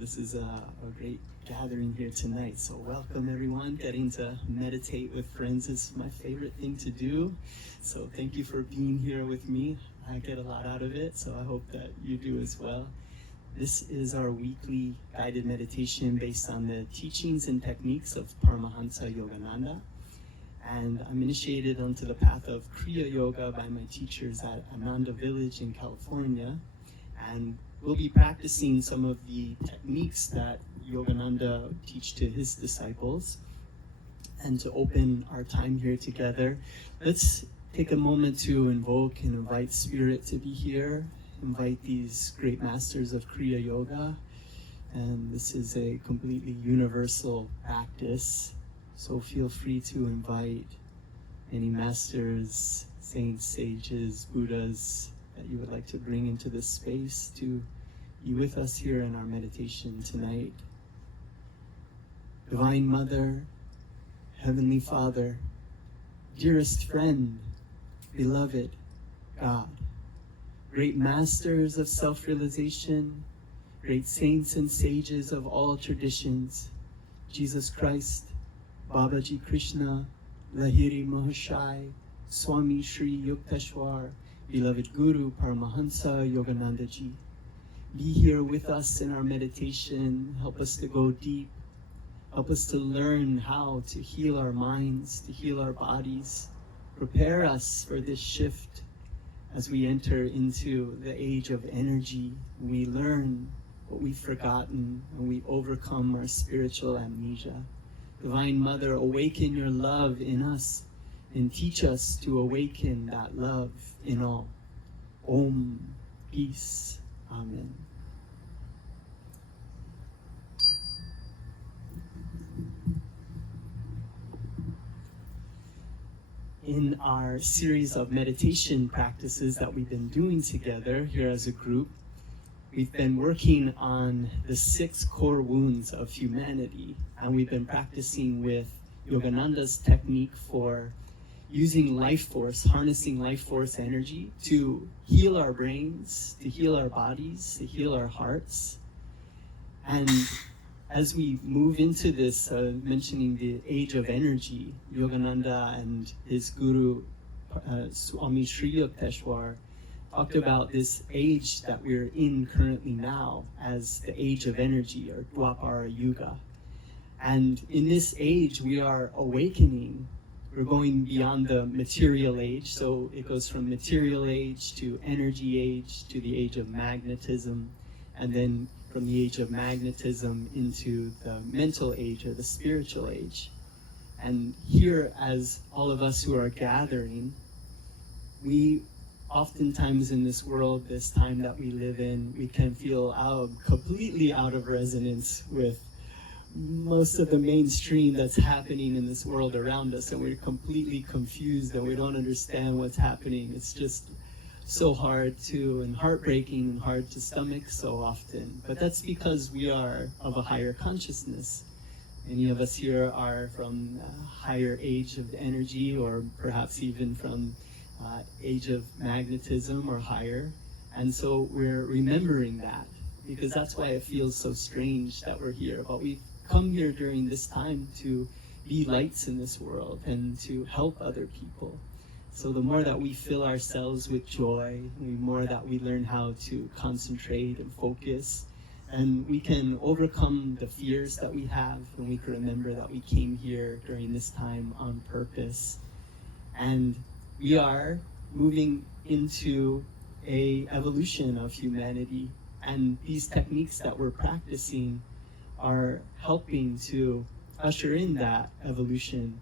This is a great gathering here tonight, so welcome everyone. Getting to meditate with friends is my favorite thing to do, so thank you for being here with me. I get a lot out of it, so I hope that you do as well. This is our weekly guided meditation based on the teachings and techniques of Paramhansa Yogananda, and I'm initiated onto the path of Kriya Yoga by my teachers at Ananda Village in California, and we'll be practicing some of the techniques that Yogananda teach to his disciples. And to open our time here together, let's take a moment to invoke and invite Spirit to be here, invite these great masters of Kriya Yoga. And this is a completely universal practice, so feel free to invite any masters, saints, sages, Buddhas, that you would like to bring into this space to be with us here in our meditation tonight. Divine Mother, Heavenly Father, dearest friend, beloved God, great masters of self-realization, great saints and sages of all traditions, Jesus Christ, Babaji Krishna, Lahiri Mahashai, Swami Sri Yukteswar, beloved Guru Paramhansa Yogananda Ji. Be here with us in our meditation. Help us to go deep. Help us to learn how to heal our minds, to heal our bodies. Prepare us for this shift as we enter into the age of energy. We learn what we've forgotten and we overcome our spiritual amnesia. Divine Mother, awaken your love in us and teach us to awaken that love in all. Om, peace, amen. In our series of meditation practices that we've been doing together here as a group, we've been working on the 6 core wounds of humanity, and we've been practicing with Yogananda's technique for using life force, harnessing life force energy to heal our brains, to heal our bodies, to heal our hearts. And as we move into this, mentioning the age of energy, Yogananda and his guru, Swami Sri Yukteswar, talked about this age that we're in currently now as the age of energy, or Dwapara Yuga. And in this age, we are awakening. We're going beyond the material age, so it goes from material age to energy age to the age of magnetism, and then from the age of magnetism into the mental age or the spiritual age. And here, as all of us who are gathering, we oftentimes in this world, this time that we live in, we can feel completely out of resonance with most of the mainstream that's happening in this world around us, and we're completely confused and we don't understand what's happening. It's just so hard to, and heartbreaking and hard to stomach so often. But that's because we are of a higher consciousness. Many of us here are from a higher age of energy, or perhaps even from age of magnetism or higher. And so we're remembering that, because that's why it feels so strange that we're here. But we've come here during this time to be lights in this world and to help other people. So the more that we fill ourselves with joy, the more that we learn how to concentrate and focus, and we can overcome the fears that we have, and we can remember that we came here during this time on purpose. And we are moving into an evolution of humanity, and these techniques that we're practicing are helping to usher in that evolution.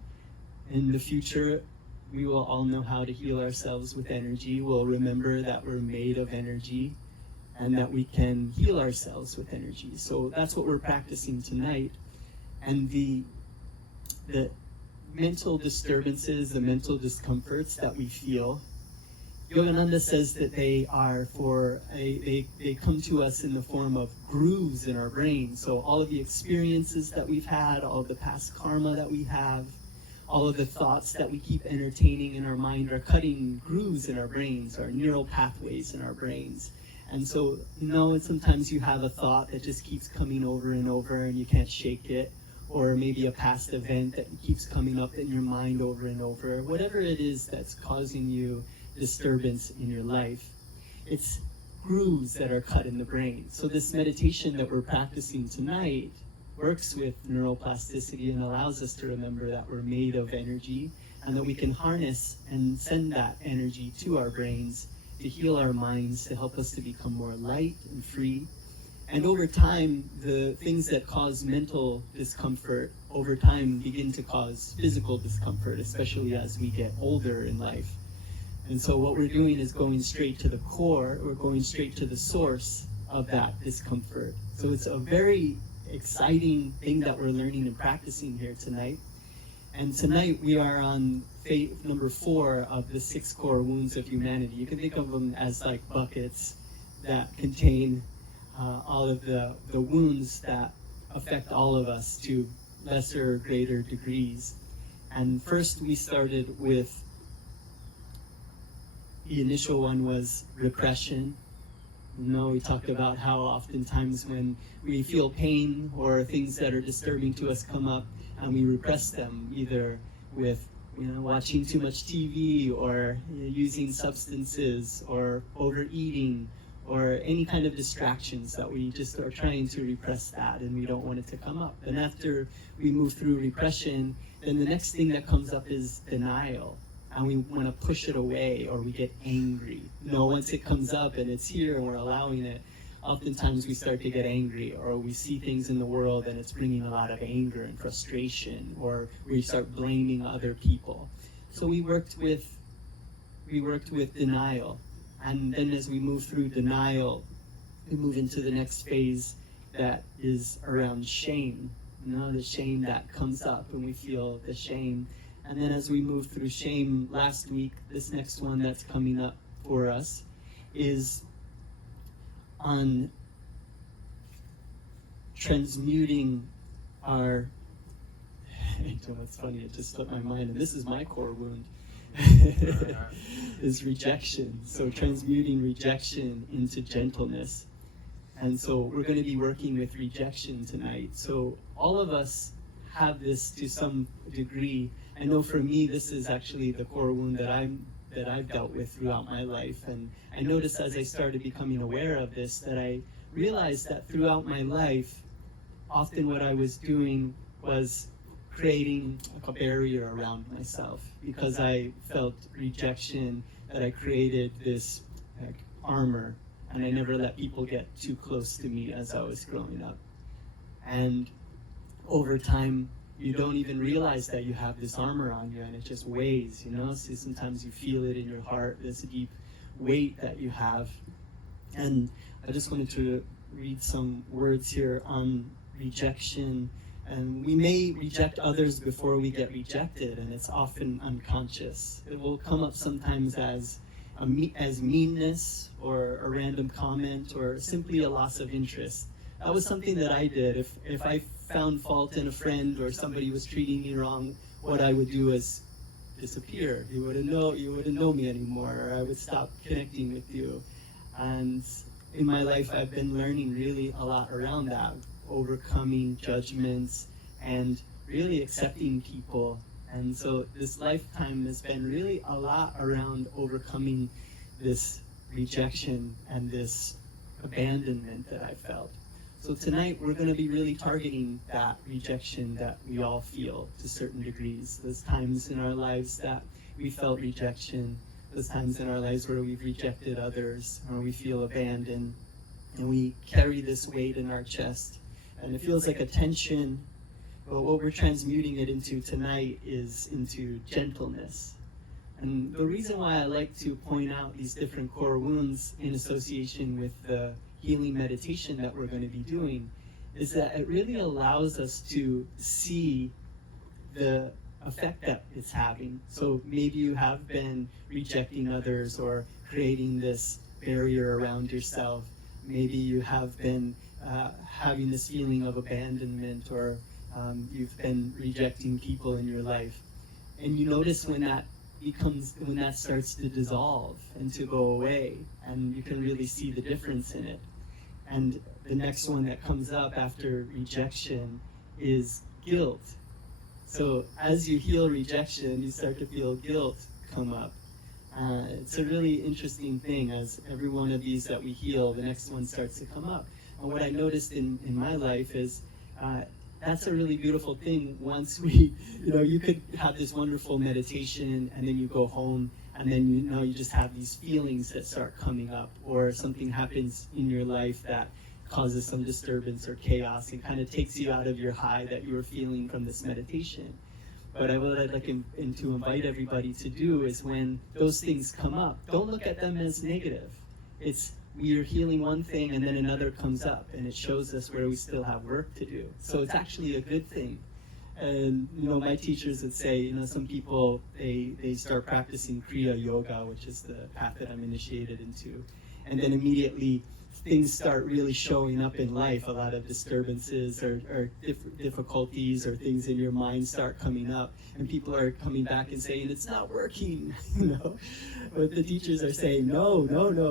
In the future, we will all know how to heal ourselves with energy. We'll remember that we're made of energy and that we can heal ourselves with energy. So that's what we're practicing tonight. And the mental disturbances, the mental discomforts that we feel, Yogananda says that they come to us in the form of grooves in our brain. So all of the experiences that we've had, all of the past karma that we have, all of the thoughts that we keep entertaining in our mind are cutting grooves in our brains, our neural pathways in our brains. And so, sometimes you have a thought that just keeps coming over and over and you can't shake it, or maybe a past event that keeps coming up in your mind over and over. Whatever it is that's causing you disturbance in your life, it's grooves that are cut in the brain. So this meditation that we're practicing tonight works with neuroplasticity and allows us to remember that we're made of energy and that we can harness and send that energy to our brains to heal our minds, to help us to become more light and free. And over time, the things that cause mental discomfort over time begin to cause physical discomfort, especially as we get older in life. And so what we're doing is going straight to the core, or going straight to the source of that discomfort. So it's a very exciting thing that we're learning and practicing here tonight. And tonight we are on phase number 4 of the 6 core wounds of humanity. You can think of them as like buckets that contain all of the wounds that affect all of us to lesser or greater degrees. And first we started with, the initial one was repression. We talked about how oftentimes when we feel pain or things that are disturbing to us come up, and we repress them either with watching too much TV, or using substances, or overeating, or any kind of distractions that we just are trying to repress that, and we don't want it to come up. And after we move through repression, then the next thing that comes up is denial. And we want to push it away, or we get angry. Once it comes up and it's here and we're allowing it, oftentimes we start to get angry, or we see things in the world and it's bringing a lot of anger and frustration, or we start blaming other people. So we worked with denial. And then as we move through denial, we move into the next phase that is around shame. The shame that comes up, and we feel the shame. And then as we move through shame last week, this next one that's coming up for us is on transmuting our, it's funny, it just slipped my mind, and this is my core wound, is rejection. So transmuting rejection into gentleness. And so we're going to be working with rejection tonight. So all of us have this to some degree. I know for me, this is actually the core wound that I've dealt with throughout my life. And I noticed as I started becoming aware of this, that I realized that throughout my life, often what I was doing was creating a barrier around myself, because I felt rejection, that I created this armor, and I never let people get too close to me as I was growing up. And over time, you don't even realize that you have this armor on you, and it just weighs, So sometimes you feel it in your heart, this deep weight that you have. And I just wanted to read some words here on rejection. And we may reject others before we get rejected, and it's often unconscious. It will come up sometimes as meanness, or a random comment, or simply a loss of interest. That was something that I did. If I found fault in a friend, or somebody was treating me wrong, what I would do is disappear. You wouldn't know me anymore, or I would stop connecting with you. And in my life, I've been learning really a lot around that, overcoming judgments and really accepting people. And so this lifetime has been really a lot around overcoming this rejection and this abandonment that I felt. So tonight we're going to be really targeting that rejection that we all feel to certain degrees. Those times in our lives that we felt rejection, those times in our lives where we've rejected others, or we feel abandoned, and we carry this weight in our chest. And it feels like a tension, but what we're transmuting it into tonight is into gentleness. And the reason why I like to point out these different core wounds in association with the healing meditation that we're going to be doing is that it really allows us to see the effect that it's having. So maybe you have been rejecting others, or creating this barrier around yourself. Maybe you have been having this feeling of abandonment, or you've been rejecting people in your life. And you notice when that when that starts to dissolve and to go away, and you can really see the difference in it. And the next one that comes up after rejection is guilt. So as you heal rejection, you start to feel guilt come up. It's a really interesting thing. As every one of these that we heal, the next one starts to come up. And what I noticed in my life is that's a really beautiful thing. Once we, you could have this wonderful meditation, and then you go home, and then you just have these feelings that start coming up, or something happens in your life that causes some disturbance or chaos and kind of takes you out of your high that you were feeling from this meditation. But what I'd like to invite everybody to do is, when those things come up, don't look at them as negative. It's we are healing one thing, and then another comes up, and it shows us where we still have work to do. So it's actually a good thing. And my teachers would say, some people they start practicing Kriya yoga, which is the path that I'm initiated into, and then immediately things start really showing up in life. A lot of disturbances or difficulties or things in your mind start coming up, and people are coming back and saying it's not working. But the teachers are saying no,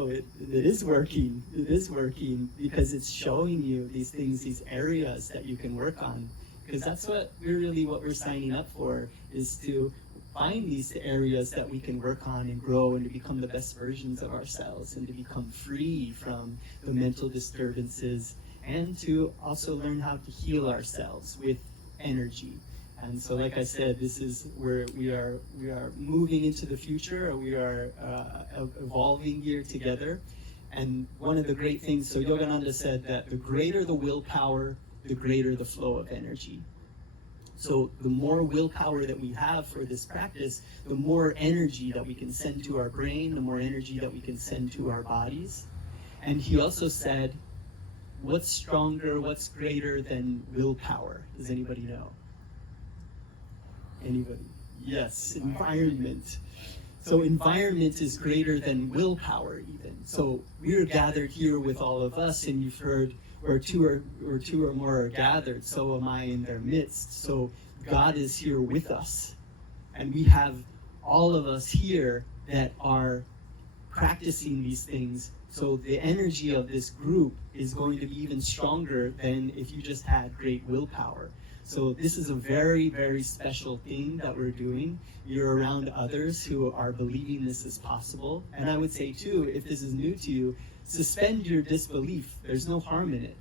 it is working. It is working, because it's showing you these things, these areas that you can work on. Because that's what we're signing up for, is to find these areas that we can work on and grow, and to become the best versions of ourselves, and to become free from the mental disturbances, and to also learn how to heal ourselves with energy. And so, like I said, this is where we are moving into the future. We are evolving here together. And one of the great things, so Yogananda said that the greater the willpower, the greater the flow of energy. So the more willpower that we have for this practice, the more energy that we can send to our brain, the more energy that we can send to our bodies. And he also said, what's stronger, what's greater than willpower? Does anybody know? Anybody? Yes, environment. So environment is greater than willpower even. So we're gathered here with all of us, and you've heard where two or more are gathered, so am I in their midst. So God is here with us. And we have all of us here that are practicing these things. So the energy of this group is going to be even stronger than if you just had great willpower. So this is a very, very special thing that we're doing. You're around others who are believing this is possible. And I would say too, if this is new to you, suspend your disbelief. There's no harm in it.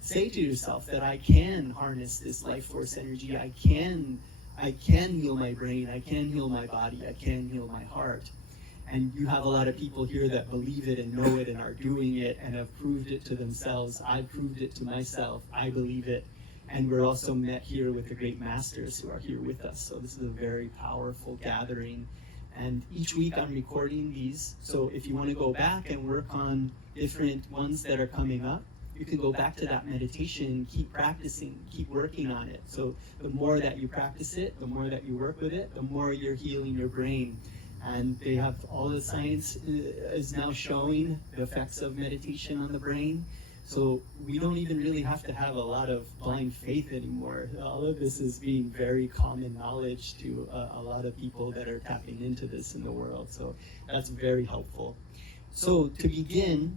Say to yourself that I can harness this life force energy. I can heal my brain. I can heal my body. I can heal my heart. And you have a lot of people here that believe it and know it and are doing it and have proved it to themselves. I've proved it to myself. I believe it. And we're also met here with the great masters who are here with us. So this is a very powerful gathering. And each week I'm recording these. So if you want to go back and work on different ones that are coming up, you can go back to that meditation, keep practicing, keep working on it. So the more that you practice it, the more that you work with it, the more you're healing your brain. And they have all the science is now showing the effects of meditation on the brain. So we don't even really have to have a lot of blind faith anymore. All of this is being very common knowledge to a lot of people that are tapping into this in the world. So that's very helpful. So to begin,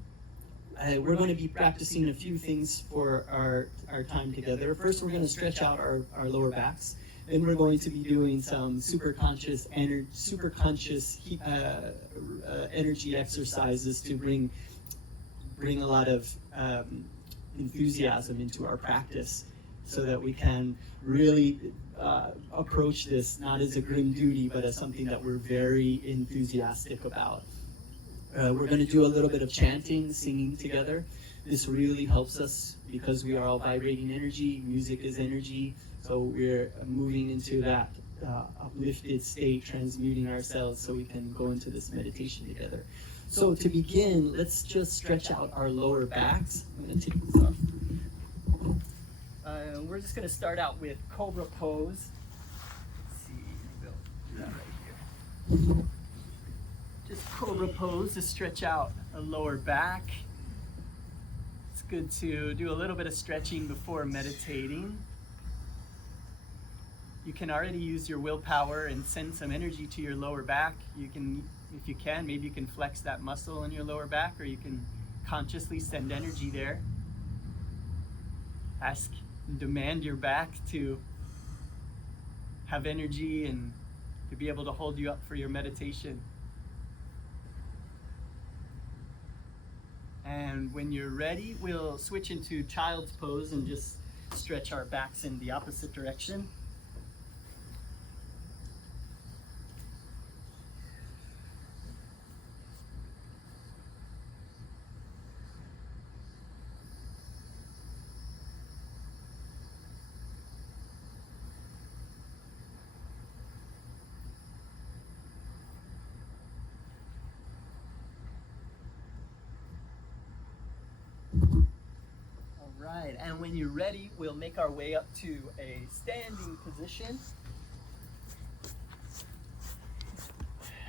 we're going to be practicing a few things for our time together. First, we're going to stretch out our lower backs. Then we're going to be doing some superconscious energy exercises to bring a lot of enthusiasm into our practice, so that we can really approach this not as a grim duty, but as something that we're very enthusiastic about. We're going to do a little bit of chanting, singing together. This really helps us because we are all vibrating energy. Music is energy. So we're moving into that uplifted state, transmuting ourselves so we can go into this meditation together. So to begin, let's just stretch out our lower backs. I'm going to take this off. We're just going to start out with Cobra Pose. Let's see, we'll do that right here. Just Cobra Pose to stretch out a lower back. It's good to do a little bit of stretching before meditating. You can already use your willpower and send some energy to your lower back. You can, if you can, maybe you can flex that muscle in your lower back, or you can consciously send energy there. Ask and demand your back to have energy and to be able to hold you up for your meditation. And when you're ready, we'll switch into child's pose and just stretch our backs in the opposite direction. Right, and when you're ready, we'll make our way up to a standing position.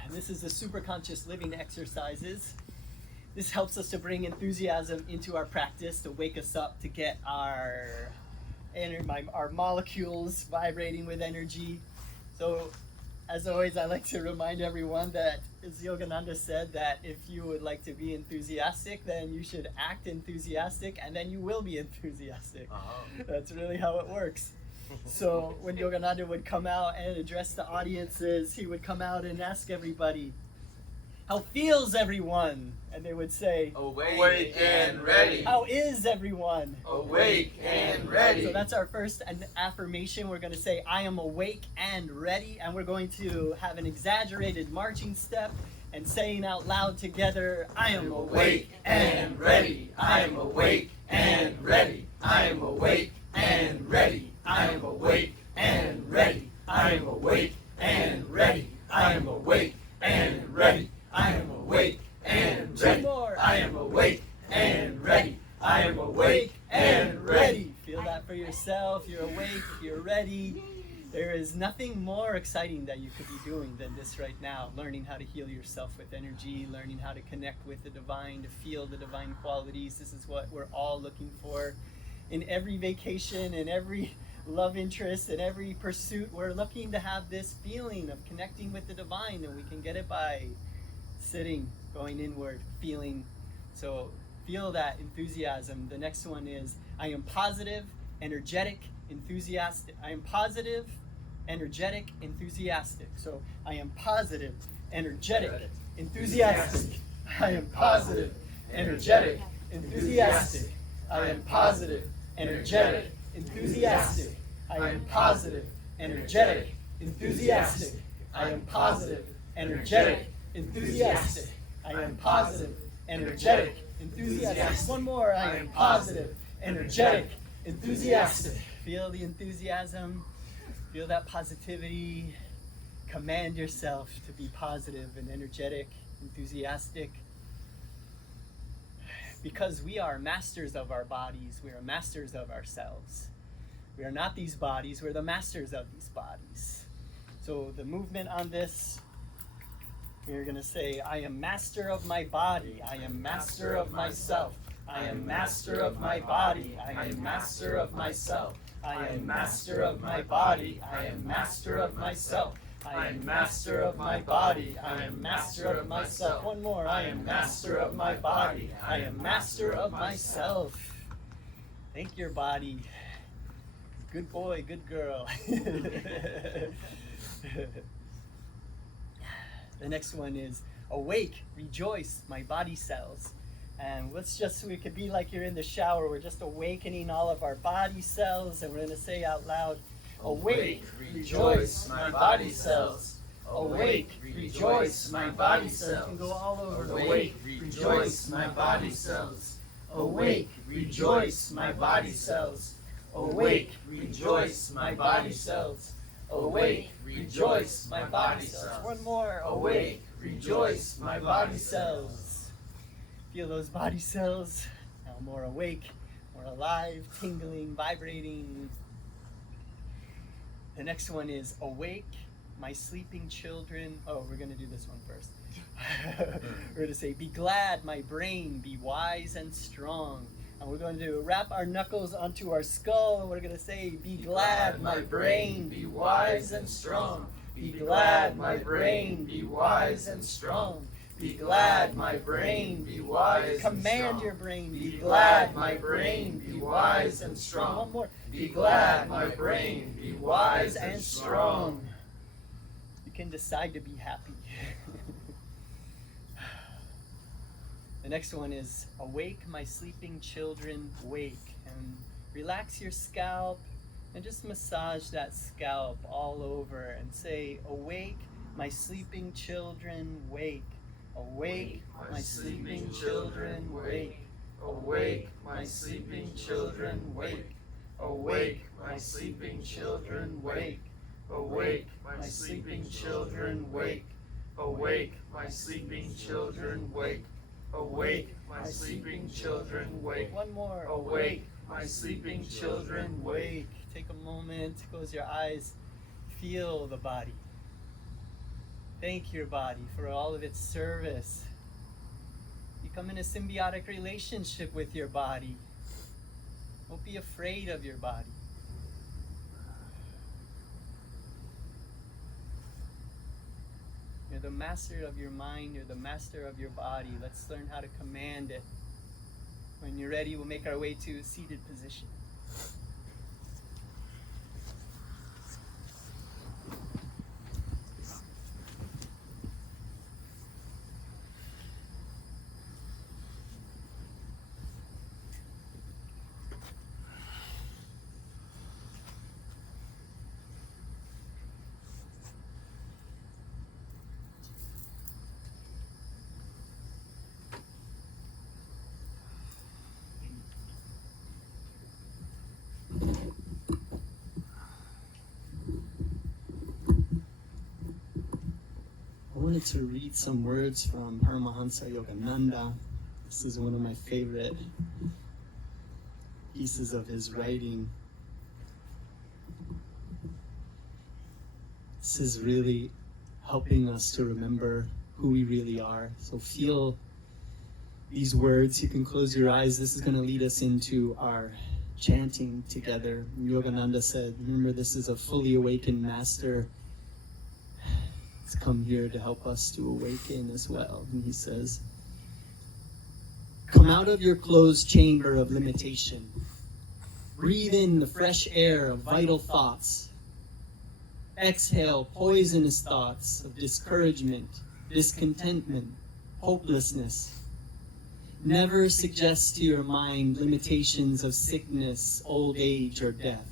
And this is the Superconscious living exercises. This helps us to bring enthusiasm into our practice, to wake us up, to get our molecules vibrating with energy. So, as always, I like to remind everyone that, as Yogananda said, that if you would like to be enthusiastic, then you should act enthusiastic, and then you will be enthusiastic. That's really how it works. So when Yogananda would come out and address the audiences, he would come out and ask everybody, "How feels everyone?" And they would say, "Awake and ready." "How is everyone?" "Awake and ready." So that's our first affirmation. We're going to say, "I am awake and ready." And we're going to have an exaggerated marching step and saying out loud together, "I am awake and ready. I am awake and ready. I am awake and ready. I am awake and ready. I am awake and ready. I am awake and ready. I am awake and ready. I am awake and ready. I am awake and ready." Feel that for yourself. You're awake. You're ready. There is nothing more exciting that you could be doing than this right now. Learning how to heal yourself with energy, learning how to connect with the divine, to feel the divine qualities. This is what we're all looking for. In every vacation, in every love interest, in every pursuit, we're looking to have this feeling of connecting with the divine, and we can get it by sitting, going inward, feeling. So feel that enthusiasm. The next one is, I am positive, energetic, enthusiastic. I am positive, energetic, enthusiastic. So I am positive, energetic, enthusiastic. I am positive, energetic, enthusiastic. I am positive, energetic, enthusiastic. I am positive, energetic, enthusiastic. I am positive, energetic, enthusiastic. I am positive, energetic, enthusiastic. One more. I am positive, energetic, enthusiastic. Feel the enthusiasm. Feel that positivity. Command yourself to be positive and energetic, enthusiastic. Because we are masters of our bodies, we are masters of ourselves. We are not these bodies, we're the masters of these bodies. So the movement on this, we're going to say, I am master of my body, I am master of myself, I am master of my body, I am master of myself, I am master of my body, I am master of myself, I am master of my body, I am master of myself. One more. I am master of my body, I am master of myself. Thank your body. Good boy, good girl. The next one is awake, rejoice, my body cells. And we could be like you're in the shower. We're just awakening all of our body cells, and we're going to say out loud, awake, rejoice, my body cells. Awake, rejoice, my body cells. You can go all over. Awake, rejoice, my body cells. Awake, rejoice, my body cells. Awake, rejoice, my body cells. Awake, rejoice, my body cells. One more. Awake, rejoice, my body cells. Feel those body cells. Now more awake, more alive, tingling, vibrating. The next one is awake, my sleeping children. Oh, we're going to do this one first. We're going to say, be glad, my brain, be wise and strong. And we're going to wrap our knuckles onto our skull, and we're going to say, be glad, my brain, be wise and strong. Be glad, my brain, be wise and strong. Be glad, my brain, be wise. Command your brain, be glad, my brain, be wise and strong. One more. Be glad, my brain, be wise and strong. You can decide to be happy. The next one is, awake, my sleeping children, wake. And relax your scalp and just massage that scalp all over and say, awake, my sleeping children, wake. Awake, my sleeping children, wake. Awake, my sleeping children, wake. Awake, my sleeping children, wake. Awake, my sleeping children, wake. Awake, my sleeping children, wake. Awake, my sleeping children, wake. One more. Awake, my sleeping children, wake. Take a moment, close your eyes, feel the body. Thank your body for all of its service. Become in a symbiotic relationship with your body. Don't be afraid of your body. You're the master of your mind, you're the master of your body. Let's learn how to command it. When you're ready, we'll make our way to seated position. I wanted to read some words from Paramhansa Yogananda. This is one of my favorite pieces of his writing. This is really helping us to remember who we really are. So feel these words. You can close your eyes. This is going to lead us into our chanting together. Yogananda said, remember, this is a fully awakened master. It's come here to help us to awaken as well. And he says, come out of your closed chamber of limitation. Breathe in the fresh air of vital thoughts. Exhale poisonous thoughts of discouragement, discontentment, hopelessness. Never suggest to your mind limitations of sickness, old age, or death,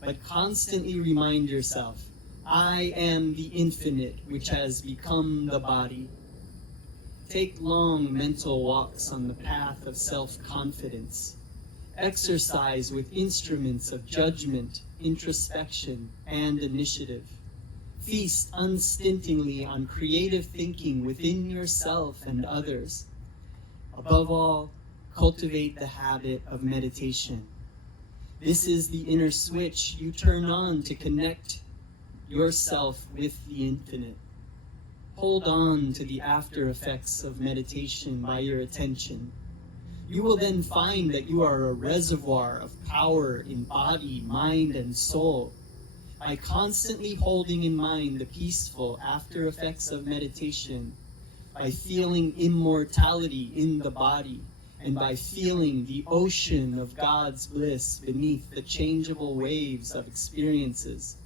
but constantly remind yourself, I am the infinite which has become the body. Take long mental walks on the path of self-confidence. Exercise with instruments of judgment, introspection, and initiative. Feast unstintingly on creative thinking within yourself and others. Above all, cultivate the habit of meditation. This is the inner switch you turn on to connect yourself with the infinite. Hold on to the after effects of meditation by your attention. You will then find that you are a reservoir of power in body, mind, and soul. By constantly holding in mind the peaceful after effects of meditation, by feeling immortality in the body, and by feeling the ocean of God's bliss beneath the changeable waves of experiences,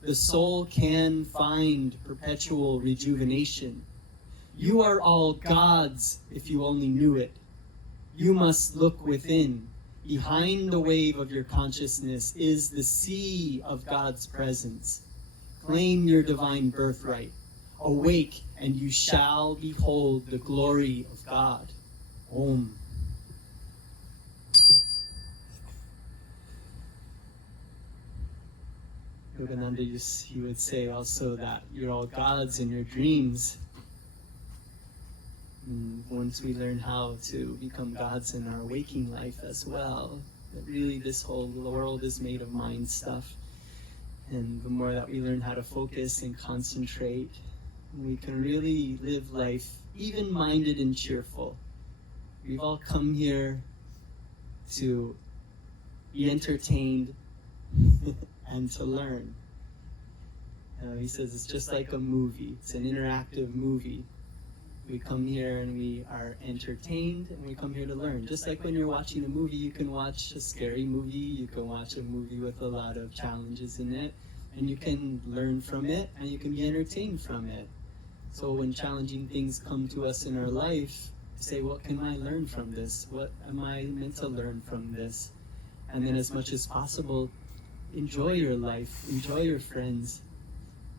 the soul can find perpetual rejuvenation. You are all God's if you only knew it. You must look within. Behind the wave of your consciousness is the sea of God's presence. Claim your divine birthright. Awake, and you shall behold the glory of God. Om. Yogananda, he would say also that you're all gods in your dreams. And once we learn how to become gods in our waking life as well, that really this whole world is made of mind stuff. And the more that we learn how to focus and concentrate, we can really live life even-minded and cheerful. We've all come here to be entertained and to learn. He says it's just like a movie. It's an interactive movie. We come here and we are entertained, and we come here to learn. Just like when you're watching a movie, you can watch a scary movie, you can watch a movie with a lot of challenges in it, and you can learn from it, and you can be entertained from it. So when challenging things come to us in our life, say, what can I learn from this? What am I meant to learn from this? And then as much as possible, enjoy your life, enjoy your friends,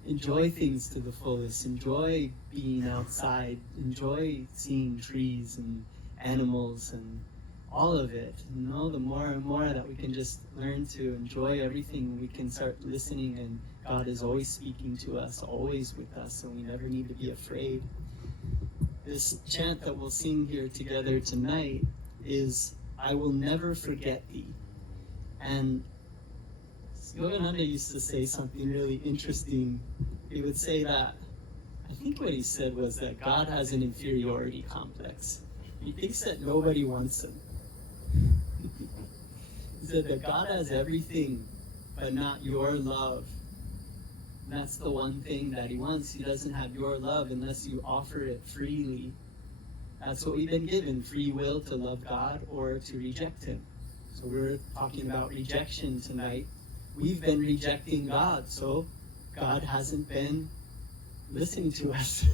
enjoy things to the fullest, enjoy being outside, enjoy seeing trees and animals and all of it. You know, the more and more that we can just learn to enjoy everything, we can start listening, and God is always speaking to us, always with us, and we never need to be afraid. This chant that we'll sing here together tonight is, I will never forget thee. And Yogananda used to say something really interesting. He would say that, I think what he said was that God has an inferiority complex. He thinks that nobody wants him. He said that God has everything, but not your love. And that's the one thing that he wants. He doesn't have your love unless you offer it freely. That's what we've been given, free will to love God or to reject him. So we're talking about rejection tonight. We've been rejecting God, so God hasn't been listening to us.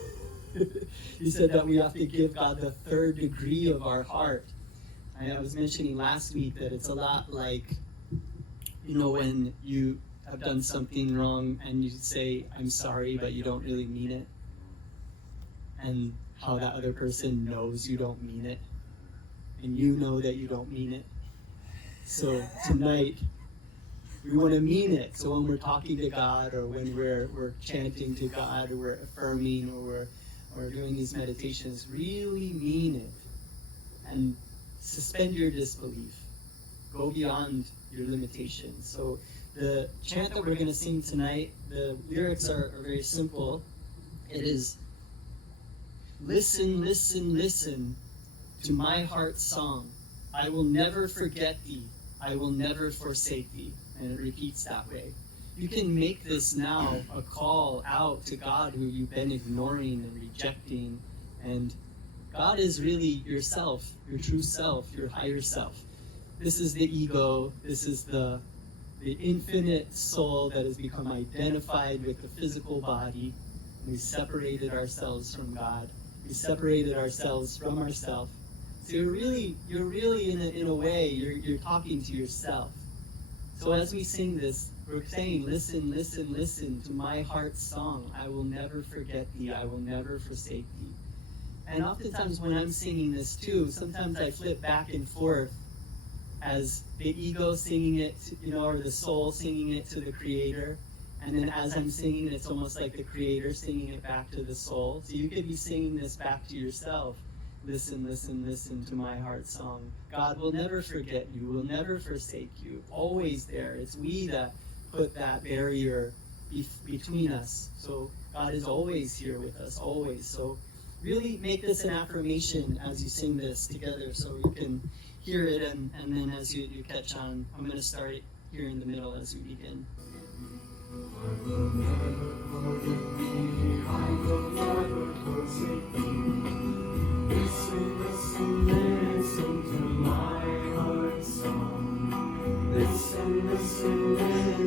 He said that we have to give God the third degree of our heart. I was mentioning last week that it's a lot like, you know, when you have done something wrong and you say, I'm sorry, but you don't really mean it. And how that other person knows you don't mean it. And you know that you don't mean it. So tonight, we want to mean it. So when we're talking to God, or when we're chanting to God, or we're affirming, or we're doing these meditations, really mean it. And suspend your disbelief. Go beyond your limitations. So the chant that we're going to sing tonight, the lyrics are very simple. It is, listen, listen, listen to my heart's song. I will never forget thee. I will never forsake thee. And it repeats that way. You can make this now a call out to God who you've been ignoring and rejecting. And God is really yourself, your true self, your higher self. This is the ego. This is the infinite soul that has become identified with the physical body. We separated ourselves from God. We separated ourselves from ourselves. So you're really in a way, you're talking to yourself. So as we sing this, we're saying, listen, listen, listen to my heart's song. I will never forget thee. I will never forsake thee. And oftentimes when I'm singing this too, sometimes I flip back and forth as the ego singing it, or the soul singing it to the Creator. And then as I'm singing, it's almost like the Creator singing it back to the soul. So you could be singing this back to yourself. Listen, listen, listen to my heart's song. God will never forget you, will never forsake you. Always there. It's we that put that barrier between us. So God is always here with us, always. So really make this an affirmation as you sing this together so you can hear it, and then as you catch on, I'm going to start here in the middle as we begin. I will never forget thee, I will never forsake thee. Listen, listen, listen to my heart's song. Listen, listen,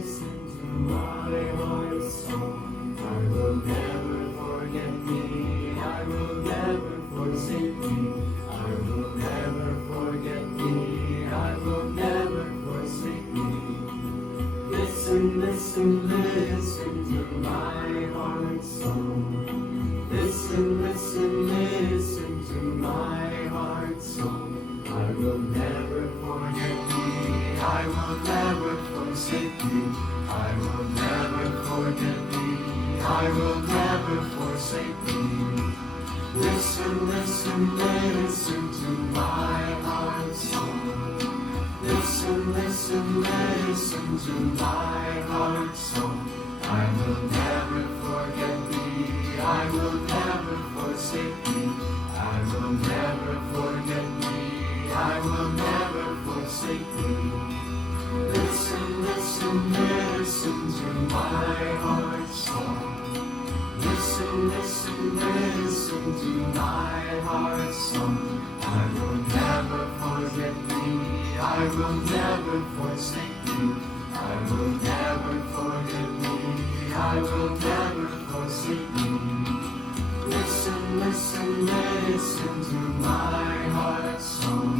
listen to my heart's song. I will never forget thee, I will never forsake thee. I will never forget thee, I will never forsake thee. Listen, listen, listen to my heart's song. Listen, listen, listen to my heart's song. I will never forget thee, I will never forsake thee. I will never forget thee, I will never forsake thee. Listen, listen, listen to my heart's song. Listen, listen, listen to my heart's song. I will never forget thee, I will never forsake thee. I will never forget thee, I will never forsake my heart song. Listen, listen, listen to my heart song. I will never forget thee. I will never forsake thee. I will never forget thee. I will never forsake thee. Listen, listen, listen to my heart song.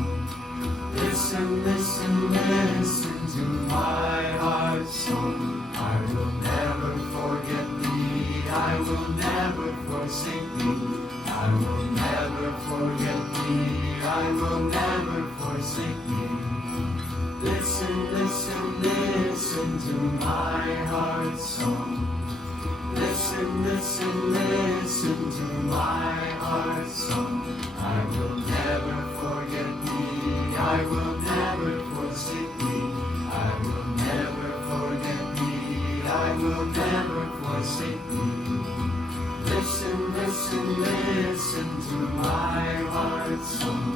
Listen, listen, listen to my heart song. I will never forget thee. I will never forsake thee. I will never forget thee. I will never forsake thee. Listen, listen, listen to my heart song. Listen, listen, listen to my heart song. I will never forget thee. I will never forsake thee. I will never forget thee. I will never forsake thee. Listen, listen, listen to my heart song.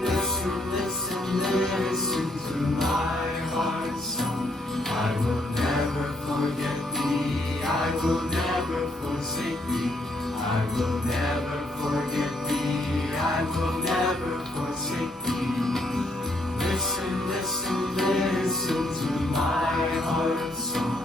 Listen, listen, listen to my heart song. I will never forget thee. I will never forsake thee. I will never forget thee. I will never forsake thee. Listen, listen, listen to my heart song.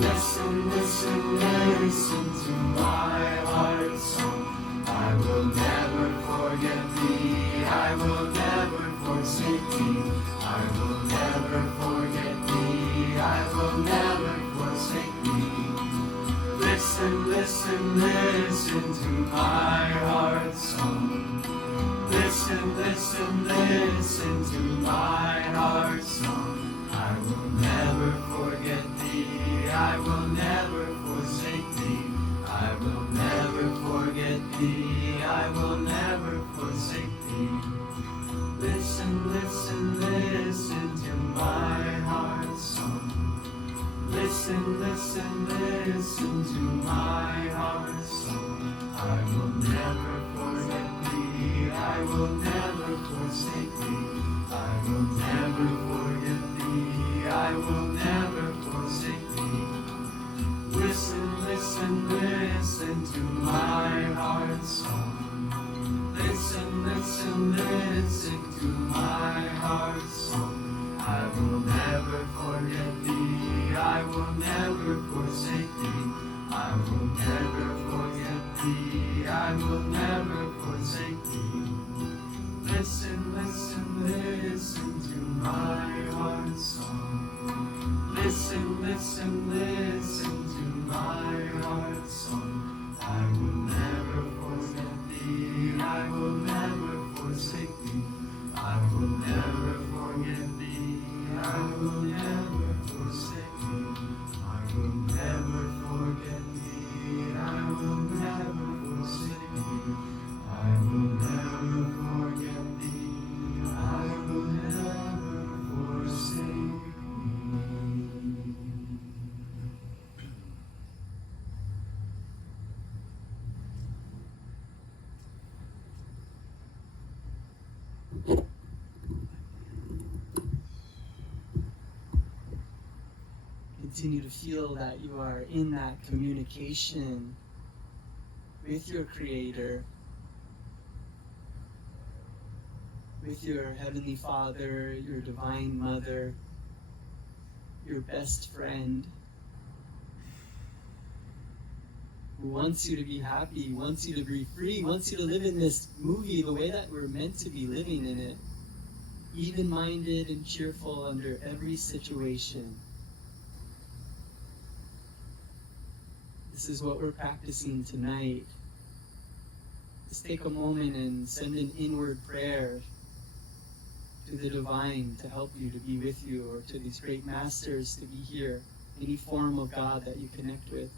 Listen, listen, listen to my heart song. I will never forget thee. I will never forsake thee. I will never forget thee. I will never forsake thee. Listen, listen, listen to my heart song. Listen, listen, listen to my heart song. I will never forget thee. I will never forsake thee. I will never forget thee. I will never forsake thee. Listen, listen, listen to my heart song. Listen, listen, listen to my heart song. I will never forget thee. I will never forsake thee. I will never forget thee. I will never forsake thee. Listen, listen, listen to my heart song. Listen, listen, listen to my heart song. I will never forget thee. I will never forsake thee. I will never forget thee. I will never forsake thee. Listen, listen, listen to my heart song. Listen, listen, listen to my heart song. I will never forget thee. I will never forsake thee. I will never forget thee. I will never forsake thee. I will never forget thee. I will never forsake thee. I will never forget thee. I will never forsake thee. Continue to feel that you are in that communication with your Creator, with your Heavenly Father, your Divine Mother, your best friend, who wants you to be happy, wants you to be free, wants you to live in this movie the way that we're meant to be living in it, even-minded and cheerful under every situation. This is what we're practicing tonight. Just take a moment and send an inward prayer to the Divine to help you, to be with you, or to these great masters to be here, any form of God that you connect with.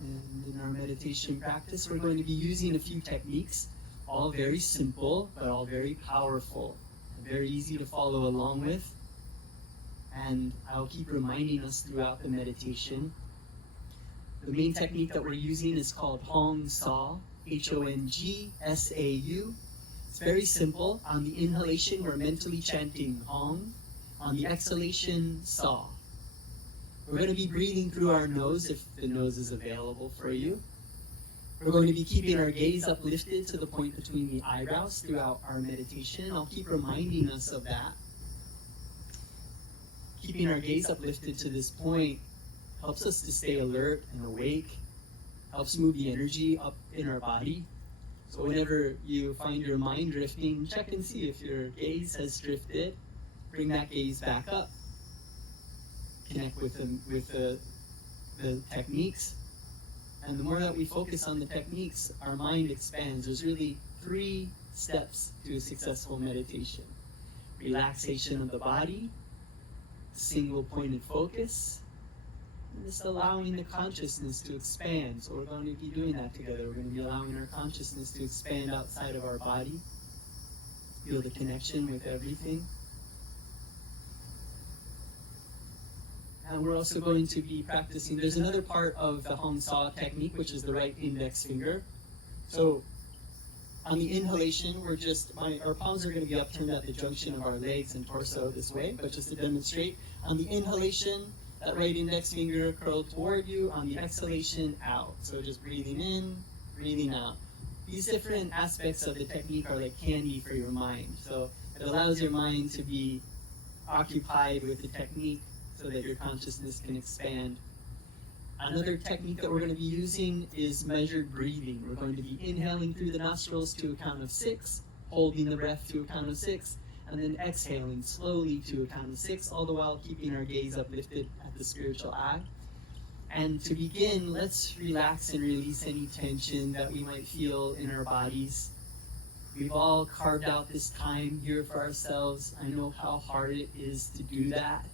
And in our meditation practice, we're going to be using a few techniques, all very simple, but all very powerful, very easy to follow along with. And I'll keep reminding us throughout the meditation. The main technique that we're using is called Hong Sa, H-O-N-G-S-A-U. It's very simple. On the inhalation, we're mentally chanting Om. On the exhalation, Sa. We're going to be breathing through our nose if the nose is available for you. We're going to be keeping our gaze uplifted to the point between the eyebrows throughout our meditation. I'll keep reminding us of that. Keeping our gaze uplifted to this point helps us to stay alert and awake, helps move the energy up in our body. So whenever you find your mind drifting, check and see if your gaze has drifted. Bring that gaze back up. Connect with the techniques. And the more that we focus on the techniques, our mind expands. There's really 3 steps to a successful meditation. Relaxation of the body, single pointed focus, and just allowing the consciousness to expand. So we're going to be doing that together. We're going to be allowing our consciousness to expand outside of our body. Feel the connection with everything. And we're also going to be practicing, there's another part of the Hong Sa technique, which is the right index finger. So on the inhalation, our palms are going to be upturned at the junction of our legs and torso this way, but just to demonstrate, on the inhalation, that right index finger curled toward you, on the exhalation, out. So just breathing in, breathing out. These different aspects of the technique are like candy for your mind. So it allows your mind to be occupied with the technique so that your consciousness can expand. Another technique that we're going to be using is measured breathing. We're going to be inhaling through the nostrils to a count of 6, holding the breath to a count of 6, and then exhaling slowly to a count of 6, all the while keeping our gaze uplifted at the spiritual eye. And to begin, let's relax and release any tension that we might feel in our bodies. We've all carved out this time here for ourselves. I know how hard it is to do that.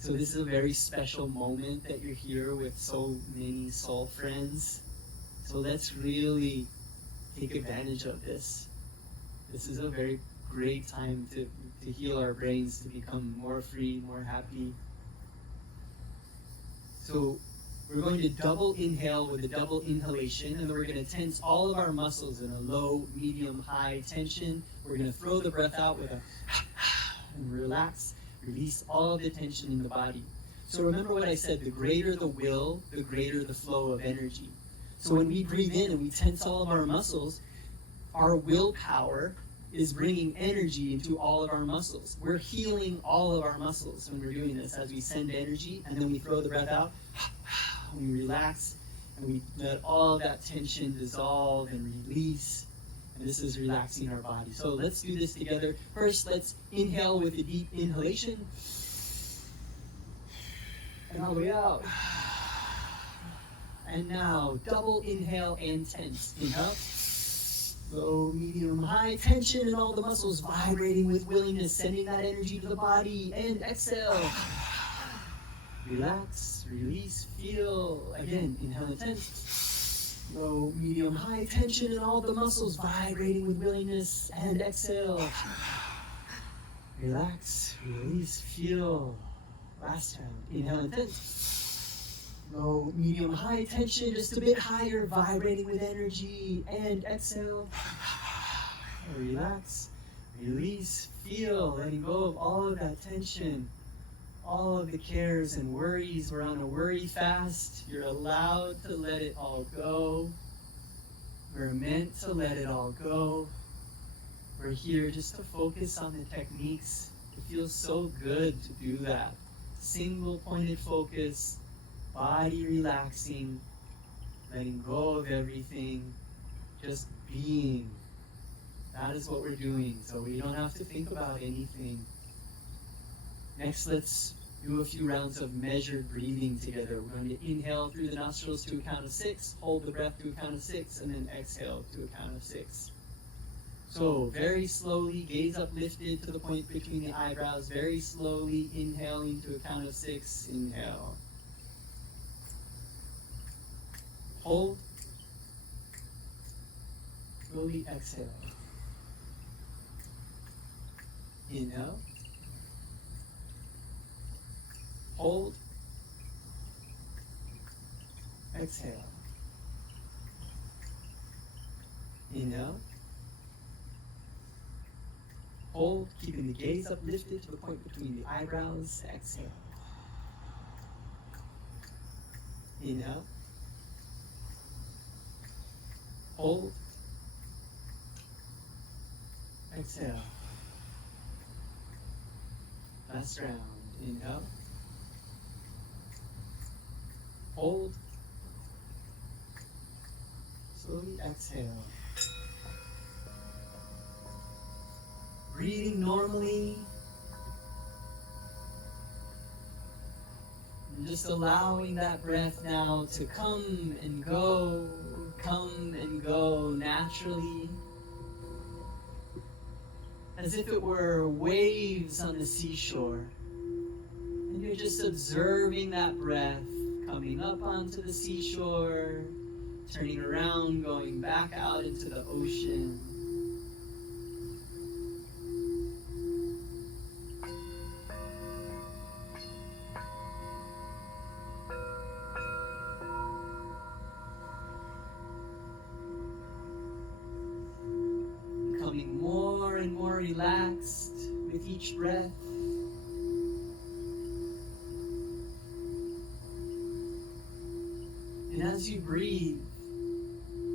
So this is a very special moment that you're here with so many soul friends. So let's really take advantage of this. This is a very great time to heal our brains, to become more free, more happy. So we're going to double inhale with a double inhalation, and then we're going to tense all of our muscles in a low, medium, high tension. We're going to throw the breath out with a and relax. Release all of the tension in the body. So remember what I said, the greater the will, the greater the flow of energy. So when we breathe in and we tense all of our muscles, our willpower is bringing energy into all of our muscles. We're healing all of our muscles when we're doing this as we send energy, and then we throw the breath out, we relax, and we let all of that tension dissolve and release. And this is relaxing our body. So let's do this together. First, let's inhale with a deep inhalation. And all the way out. And now, double inhale and tense. Inhale. Low, medium, high tension in all the muscles, vibrating with willingness, sending that energy to the body. And exhale. Relax, release, feel. Again, inhale and tense. Low, medium, high tension in all the muscles, vibrating with willingness, and exhale. Relax, release, feel. Last round. Inhale and tense. Low, medium, high tension, just a bit higher, vibrating with energy, and exhale. Relax, release, feel, letting go of all of that tension. All of the cares and worries. We're on a worry fast. You're allowed to let it all go. We're meant to let it all go. We're here just to focus on the techniques. It feels so good to do that. Single pointed focus, body relaxing, letting go of everything, just being. That is what we're doing. So we don't have to think about anything. Next, let's do a few rounds of measured breathing together. We're going to inhale through the nostrils to a count of 6, hold the breath to a count of 6, and then exhale to a count of 6. So very slowly, gaze uplifted to the point between the eyebrows, very slowly inhaling to a count of 6. Inhale. Hold. Slowly exhale. Inhale. Hold. Exhale. Inhale. Hold, keeping the gaze uplifted to the point between the eyebrows. Exhale. Inhale. Hold. Exhale. Last round. Inhale. Hold. Slowly exhale. Breathing normally. And just allowing that breath now to come and go naturally. As if it were waves on the seashore. And you're just observing that breath coming up onto the seashore, turning around, going back out into the ocean. Becoming more and more relaxed with each breath. And as you breathe,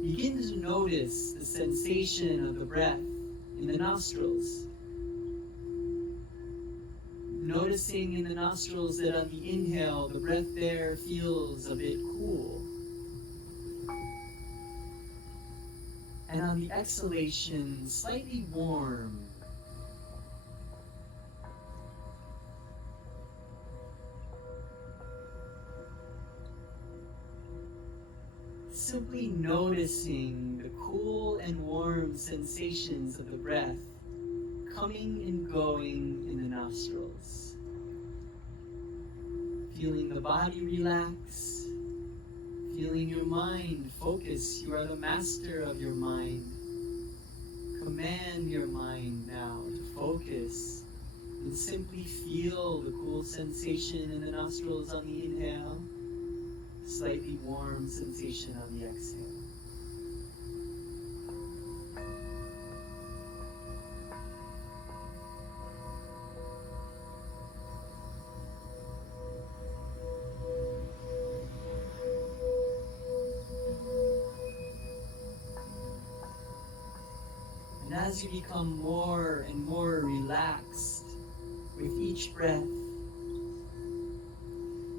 begin to notice the sensation of the breath in the nostrils. Noticing in the nostrils that on the inhale, the breath there feels a bit cool. And on the exhalation, slightly warm. Simply noticing the cool and warm sensations of the breath coming and going in the nostrils. Feeling the body relax, feeling your mind focus. You are the master of your mind. Command your mind now to focus and simply feel the cool sensation in the nostrils on the inhale. Slightly warm sensation on the exhale. And as you become more and more relaxed with each breath,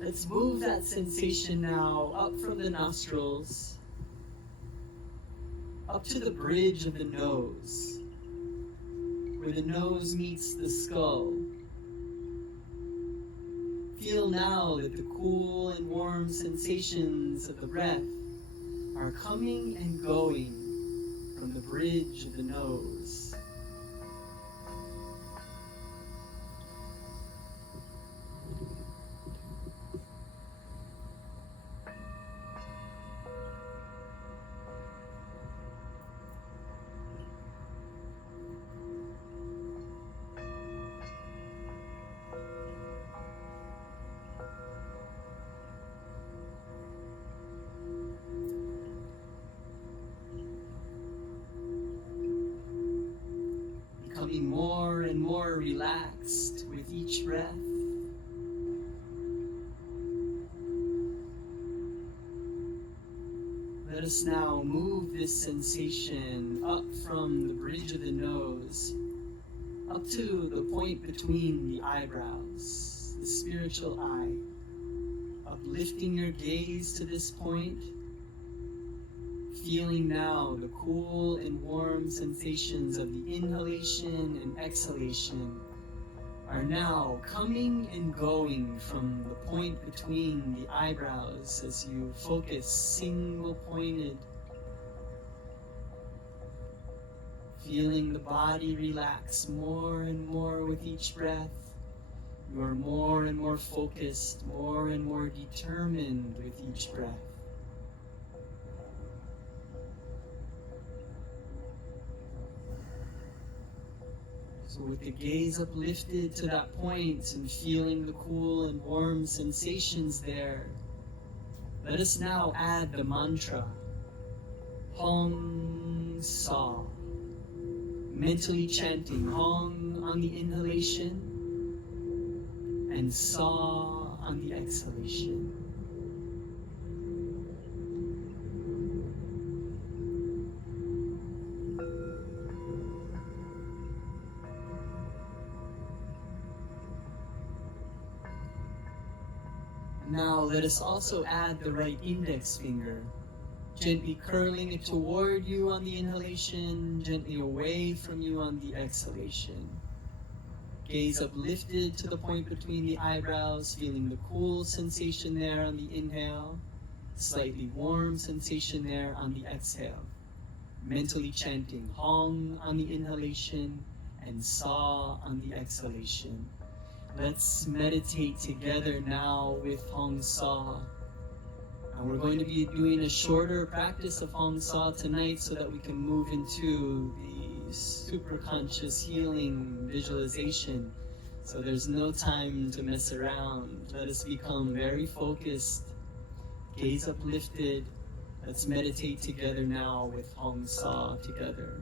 let's move that sensation now up from the nostrils, up to the bridge of the nose, where the nose meets the skull. Feel now that the cool and warm sensations of the breath are coming and going from the bridge of the nose. Becoming more and more relaxed with each breath. Let us now move this sensation up from the bridge of the nose, up to the point between the eyebrows, the spiritual eye. Uplifting your gaze to this point, feeling now the cool and warm sensations of the inhalation and exhalation are now coming and going from the point between the eyebrows as you focus single-pointed. Feeling the body relax more and more with each breath. You are more and more focused, more and more determined with each breath. So with the gaze uplifted to that point and feeling the cool and warm sensations there, let us now add the mantra. Hong Sa. Mentally chanting Hong on the inhalation and Sa on the exhalation. Now let us also add the right index finger, gently curling it toward you on the inhalation, gently away from you on the exhalation. Gaze uplifted to the point between the eyebrows, feeling the cool sensation there on the inhale, slightly warm sensation there on the exhale. Mentally chanting Hong on the inhalation and Sa on the exhalation. Let's meditate together now with Hong Sa. And we're going to be doing a shorter practice of Hong Sa tonight so that we can move into the superconscious healing visualization. So there's no time to mess around. Let us become very focused, gaze uplifted. Let's meditate together now with Hong Sa together.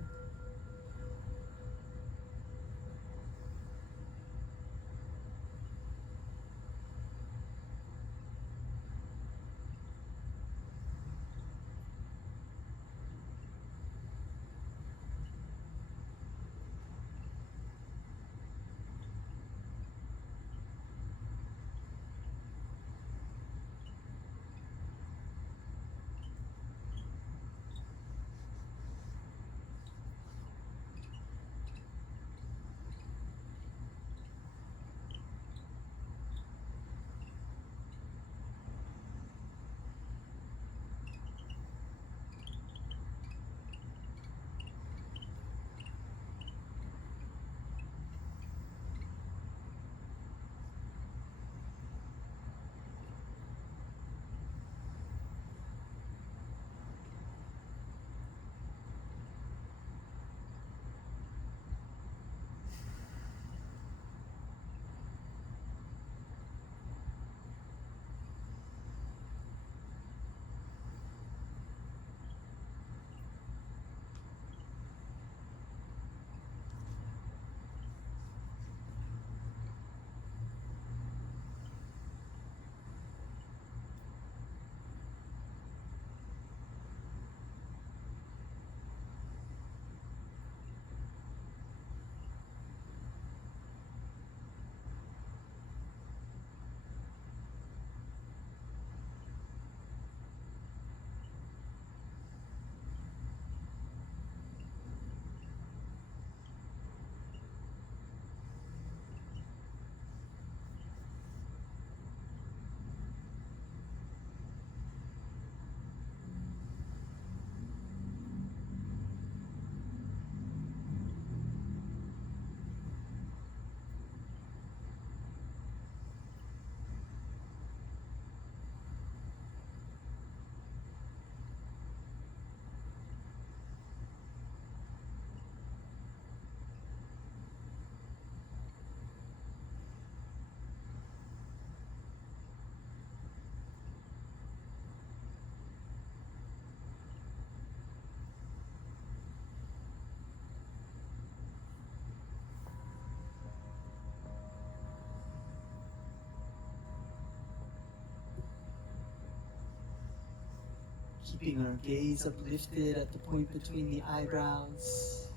Keeping our gaze uplifted at the point between the eyebrows.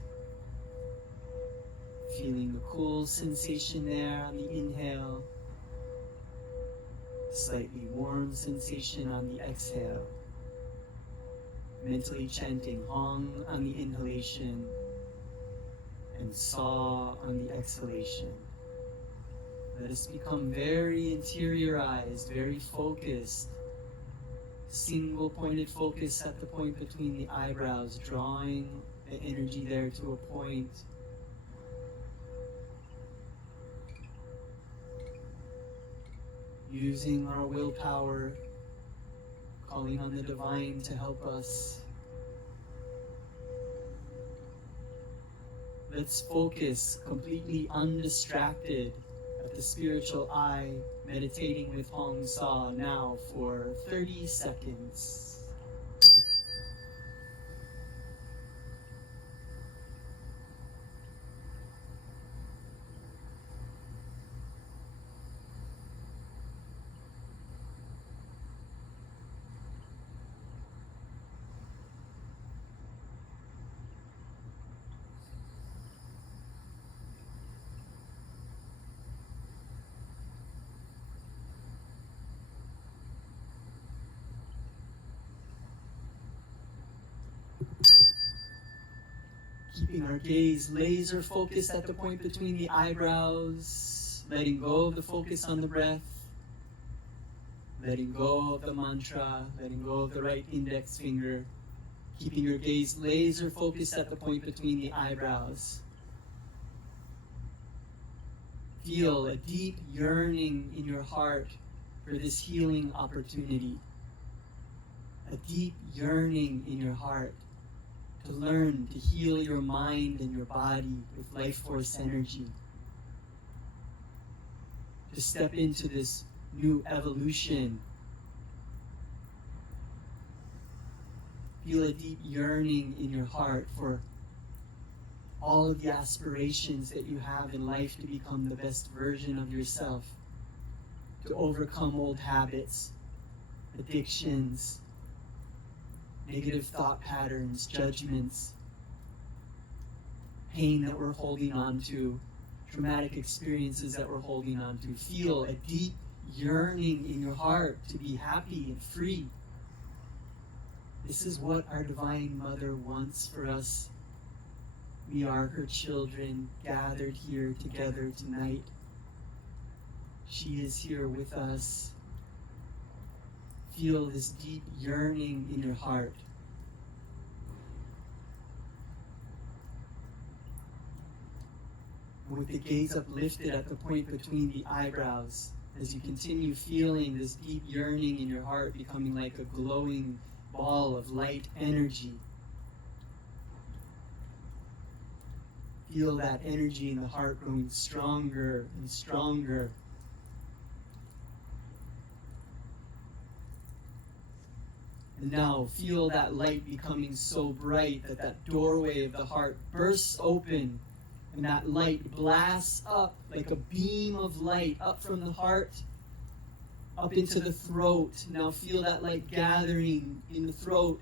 Feeling the cool sensation there on the inhale. Slightly warm sensation on the exhale. Mentally chanting Hong on the inhalation and Sa on the exhalation. Let us become very interiorized, very focused. Single pointed focus at the point between the eyebrows, drawing the energy there to a point. Using our willpower, calling on the divine to help us. Let's focus completely undistracted at the spiritual eye, meditating with Hong Sa now for 30 seconds. Keeping our gaze laser focused at the point between the eyebrows, letting go of the focus on the breath, letting go of the mantra, letting go of the right index finger, keeping your gaze laser focused at the point between the eyebrows. Feel a deep yearning in your heart for this healing opportunity. A deep yearning in your heart to learn to heal your mind and your body with life force energy. To step into this new evolution. Feel a deep yearning in your heart for all of the aspirations that you have in life to become the best version of yourself, to overcome old habits, addictions, negative thought patterns, judgments, pain that we're holding on to, traumatic experiences that we're holding on to. Feel a deep yearning in your heart to be happy and free. This is what our Divine Mother wants for us. We are her children gathered here together tonight. She is here with us. Feel this deep yearning in your heart. With the gaze uplifted at the point between the eyebrows, as you continue feeling this deep yearning in your heart becoming like a glowing ball of light energy. Feel that energy in the heart growing stronger and stronger. And now feel that light becoming so bright that that doorway of the heart bursts open and that light blasts up like a beam of light up from the heart, up into the throat. Now feel that light gathering in the throat.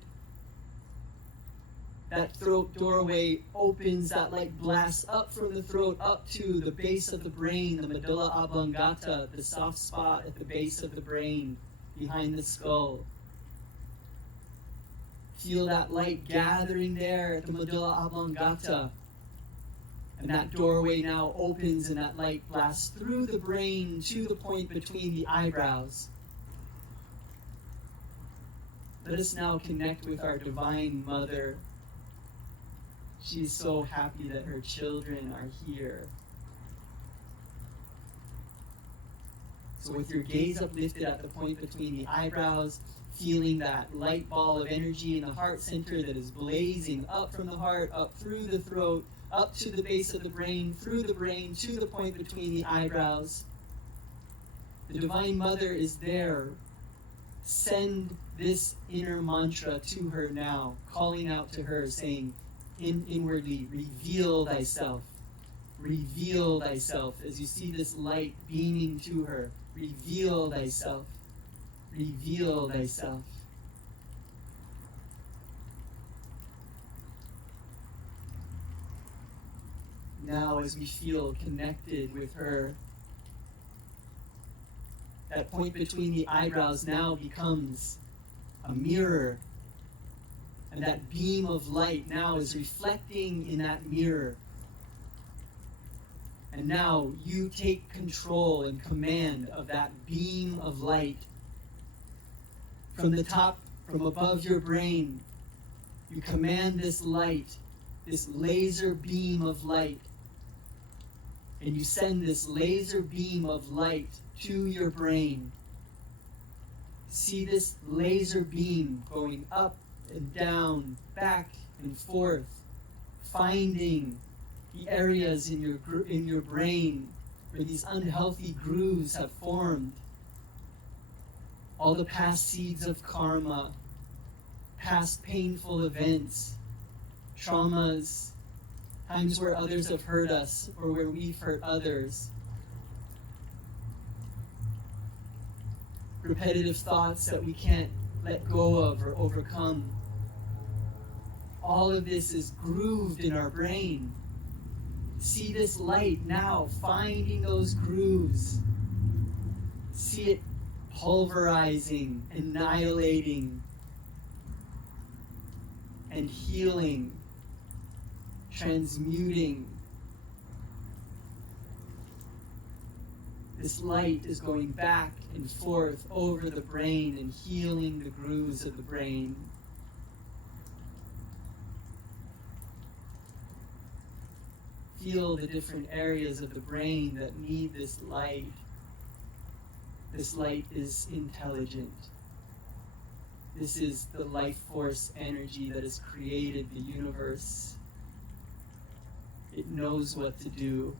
That throat doorway opens, that light blasts up from the throat, up to the base of the brain, the medulla oblongata, the soft spot at the base of the brain, behind the skull. Feel that light gathering there at the medulla oblongata. And that doorway now opens and that light blasts through the brain to the point between the eyebrows. Let us now connect with our Divine Mother. She is so happy that her children are here. So with your gaze uplifted at the point between the eyebrows, feeling that light ball of energy in the heart center that is blazing up from the heart, up through the throat, up to the base of the brain, through the brain, to the point between the eyebrows. The Divine Mother is there. Send this inner mantra to her now, calling out to her, saying inwardly, reveal thyself. Reveal thyself. As you see this light beaming to her, reveal thyself. Reveal thyself. Now, as we feel connected with her, that point between the eyebrows now becomes a mirror. And that beam of light now is reflecting in that mirror. And now you take control and command of that beam of light. From the top, from above your brain, you command this light, this laser beam of light. And you send this laser beam of light to your brain. See this laser beam going up and down, back and forth, finding the areas in your brain where these unhealthy grooves have formed. All the past seeds of karma, past painful events, traumas, times where others have hurt us or where we've hurt others. Repetitive thoughts that we can't let go of or overcome. All of this is grooved in our brain. See this light now finding those grooves. See it pulverizing, annihilating, and healing, transmuting. This light is going back and forth over the brain and healing the grooves of the brain. Feel the different areas of the brain that need this light. This light is intelligent. This is the life force energy that has created the universe. It knows what to do.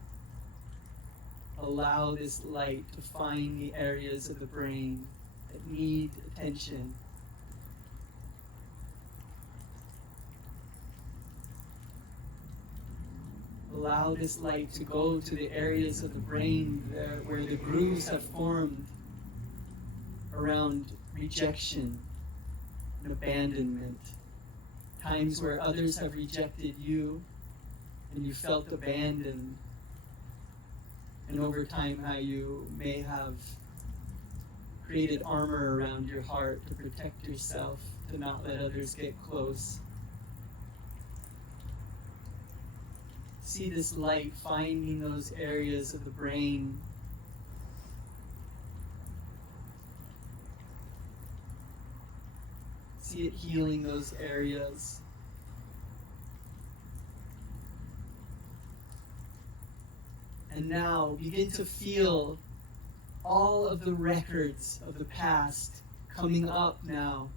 Allow this light to find the areas of the brain that need attention. Allow this light to go to the areas of the brain where the grooves have formed around rejection and abandonment. Times where others have rejected you and you felt abandoned. And over time how you may have created armor around your heart to protect yourself, to not let others get close. See this light finding those areas of the brain. See it healing those areas. And now begin to feel all of the records of the past coming up now.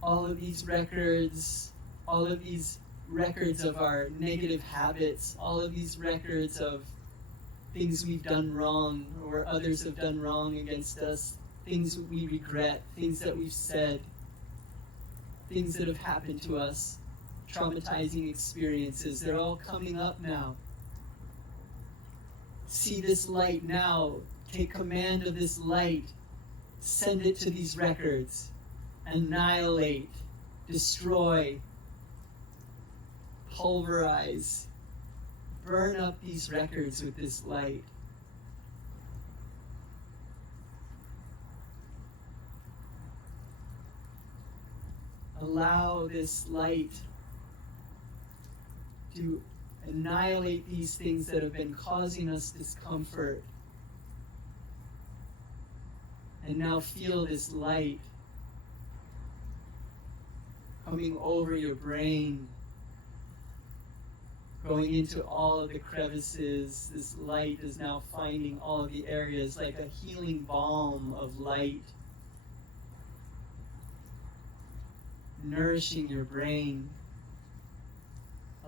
All of these records of our negative habits, all of these records of things we've done wrong or others have done wrong against us, things we regret, things that we've said, things that have happened to us, traumatizing experiences, they're all coming up now. See this light now, take command of this light, send it to these records, annihilate, destroy, pulverize, burn up these records with this light. Allow this light to annihilate these things that have been causing us discomfort. And now feel this light coming over your brain, going into all of the crevices. This light is now finding all of the areas like a healing balm of light, nourishing your brain,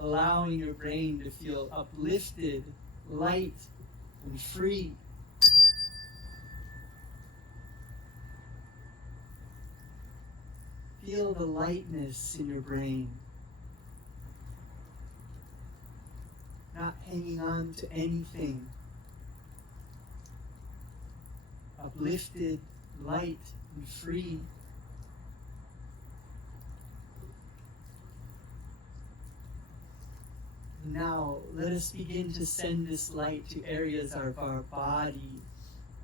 allowing your brain to feel uplifted, light, and free. Feel the lightness in your brain. Not hanging on to anything. Uplifted, light, and free. Now, let us begin to send this light to areas of our body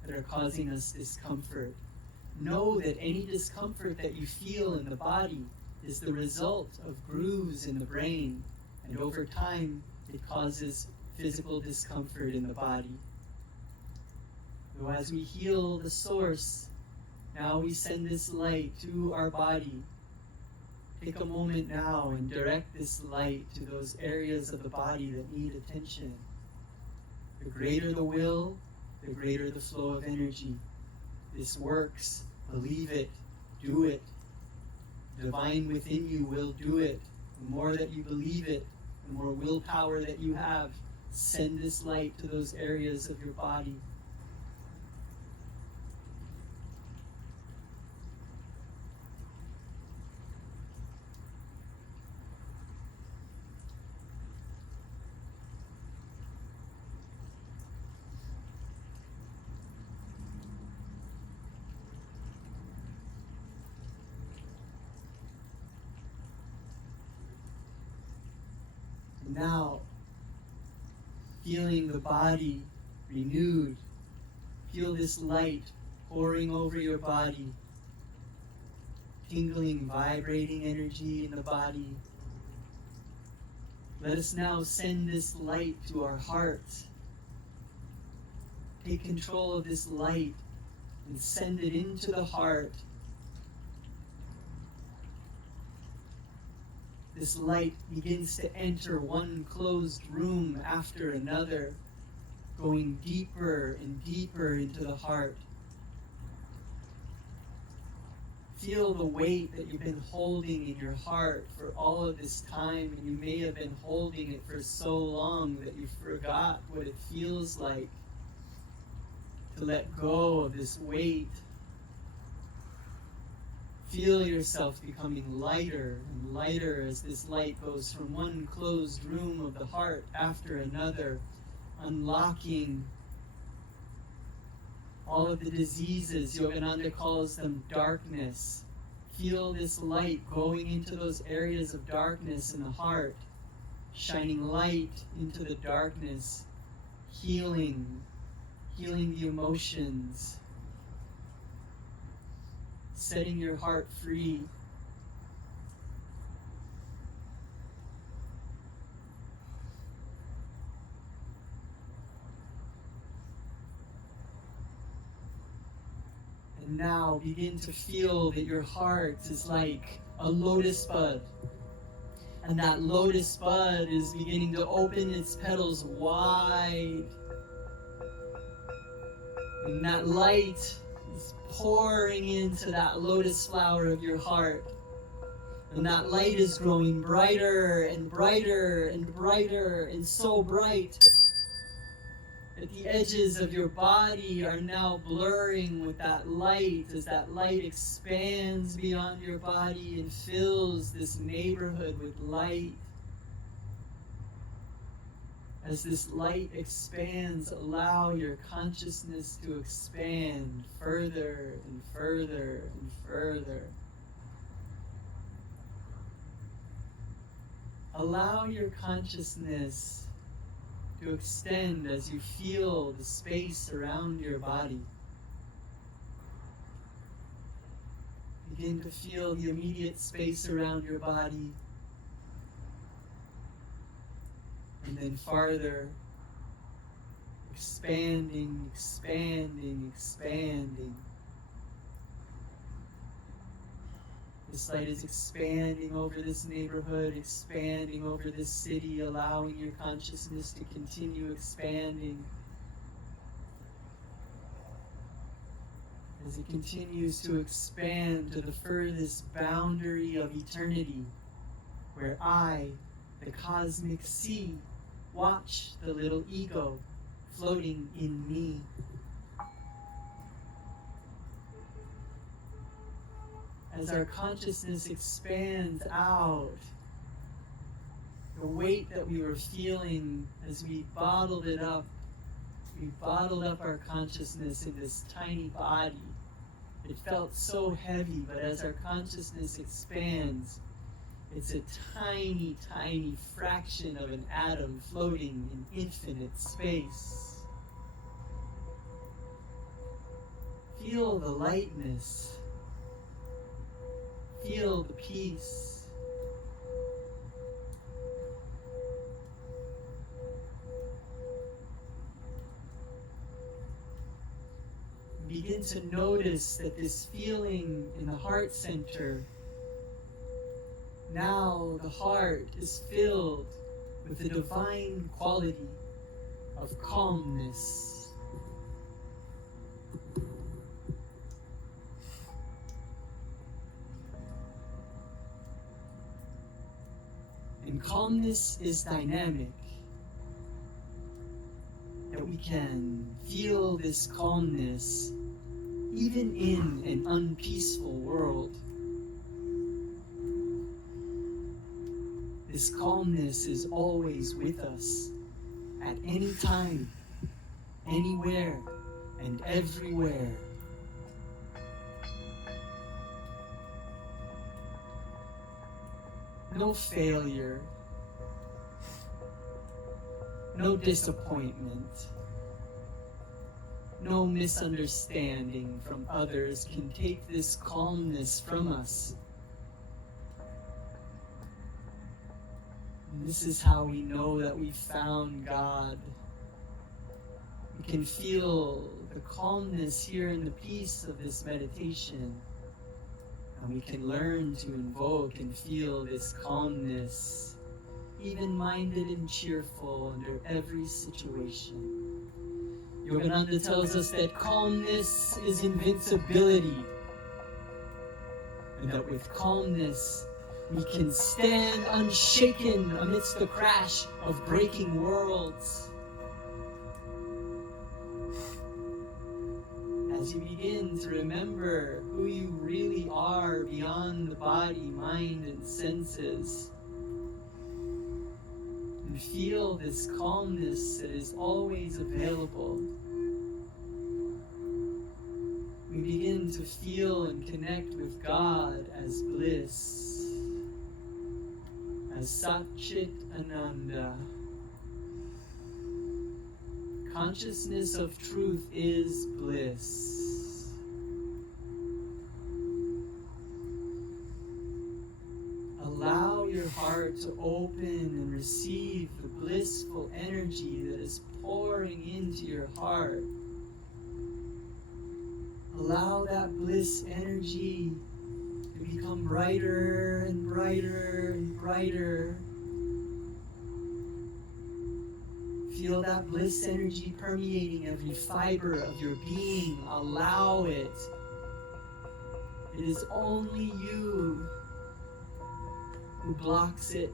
that are causing us discomfort. Know that any discomfort that you feel in the body is the result of grooves in the brain, and over time, it causes physical discomfort in the body. So as we heal the source, now we send this light to our body. Take a moment now and direct this light to those areas of the body that need attention. The greater the will, the greater the flow of energy. This works. Believe it. Do it. The divine within you will do it. The more that you believe it, the more willpower that you have. Send this light to those areas of your body. Now, feeling the body renewed, feel this light pouring over your body. tingling, vibrating energy in the body. Let us now send this light to our heart. Take control of this light and send it into the heart. This light begins to enter one closed room after another, going deeper and deeper into the heart. Feel the weight that you've been holding in your heart for all of this time, and you may have been holding it for so long that you forgot what it feels like to let go of this weight. Feel yourself becoming lighter and lighter as this light goes from one closed room of the heart after another, unlocking all of the diseases. Yogananda calls them darkness. Feel this light going into those areas of darkness in the heart, shining light into the darkness, healing the emotions, setting your heart free. And now begin to feel that your heart is like a lotus bud. And that lotus bud is beginning to open its petals wide. And that light is pouring into that lotus flower of your heart. And that light is growing brighter and brighter and brighter, and so bright that the edges of your body are now blurring with that light as that light expands beyond your body and fills this neighborhood with light. As this light expands, allow your consciousness to expand further and further and further. Allow your consciousness to extend as you feel the space around your body. Begin to feel the immediate space around your body. And then farther, expanding, expanding, expanding. This light is expanding over this neighborhood, expanding over this city, allowing your consciousness to continue expanding. As it continues to expand to the furthest boundary of eternity, where I, the cosmic sea, watch the little ego floating in me. As our consciousness expands out, the weight that we were feeling as we bottled it up, we bottled up our consciousness in this tiny body. It felt so heavy, but as our consciousness expands, it's a tiny, tiny fraction of an atom floating in infinite space. Feel the lightness. Feel the peace. Begin to notice that this feeling in the heart center, now the heart is filled with the divine quality of calmness. And calmness is dynamic. That we can feel this calmness even in an unpeaceful world. This calmness is always with us at any time, anywhere, and everywhere. No failure, no disappointment, no misunderstanding from others can take this calmness from us. And this is how we know that we found God. We can feel the calmness here in the peace of this meditation. And we can learn to invoke and feel this calmness, even-minded and cheerful under every situation. Yogananda tells us that calmness is invincibility, and that with calmness we can stand unshaken amidst the crash of breaking worlds. As you begin to remember who you really are beyond the body, mind, and senses, and feel this calmness that is always available, we begin to feel and connect with God as bliss, as Satchit Ananda. Consciousness of truth is bliss. Allow your heart to open and receive the blissful energy that is pouring into your heart. Allow that bliss energy to become brighter and brighter and brighter. Feel that bliss energy permeating every fiber of your being. Allow it. It is only you who blocks it.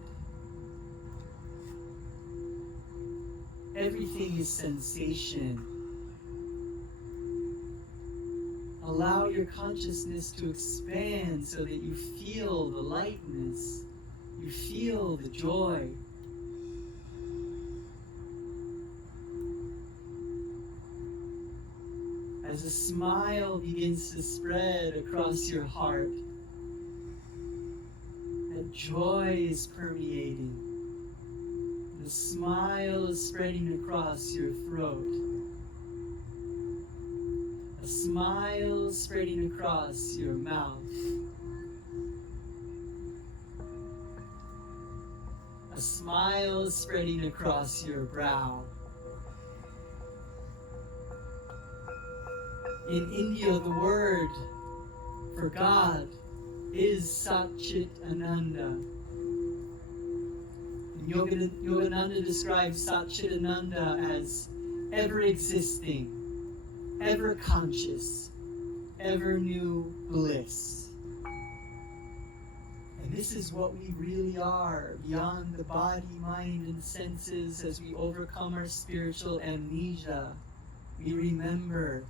Everything is sensation. Allow your consciousness to expand so that you feel the lightness, you feel the joy. As a smile begins to spread across your heart, that joy is permeating. The smile is spreading across your throat. A smile spreading across your mouth. A smile spreading across your brow. In India, the word for God is Satchit Ananda. And Yogananda describes Satchit Ananda as ever-existing, ever-conscious, ever-new bliss. And this is what we really are, beyond the body, mind, and senses. As we overcome our spiritual amnesia, we remember.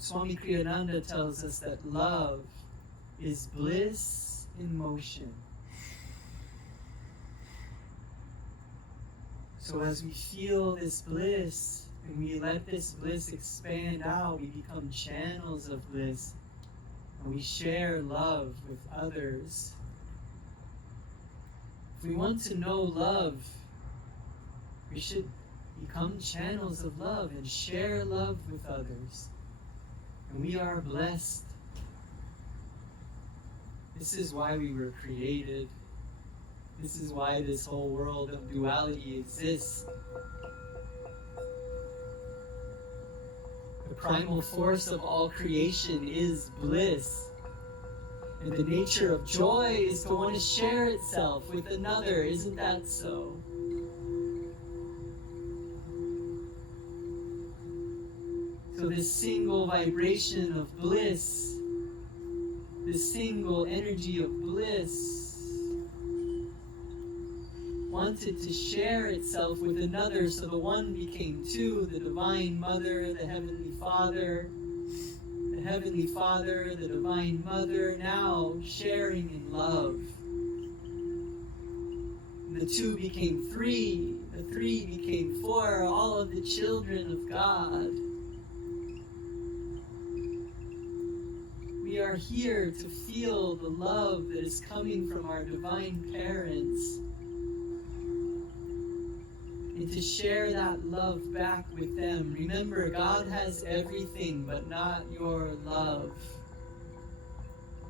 Swami Kriyananda tells us that love is bliss in motion. So as we feel this bliss, and we let this bliss expand out, we become channels of bliss, and we share love with others. If we want to know love, we should become channels of love and share love with others. And we are blessed. This is why we were created. This is why this whole world of duality exists. The primal force of all creation is bliss. And the nature of joy is to want to share itself with another. Isn't that so? So this single vibration of bliss, this single energy of bliss, wanted to share itself with another, so the one became two, the Divine Mother, the Heavenly Father, the Divine Mother, now sharing in love. And the two became three, the three became four, all of the children of God. We are here to feel the love that is coming from our divine parents, and and to share that love back with them. Remember, God has everything, but not your love.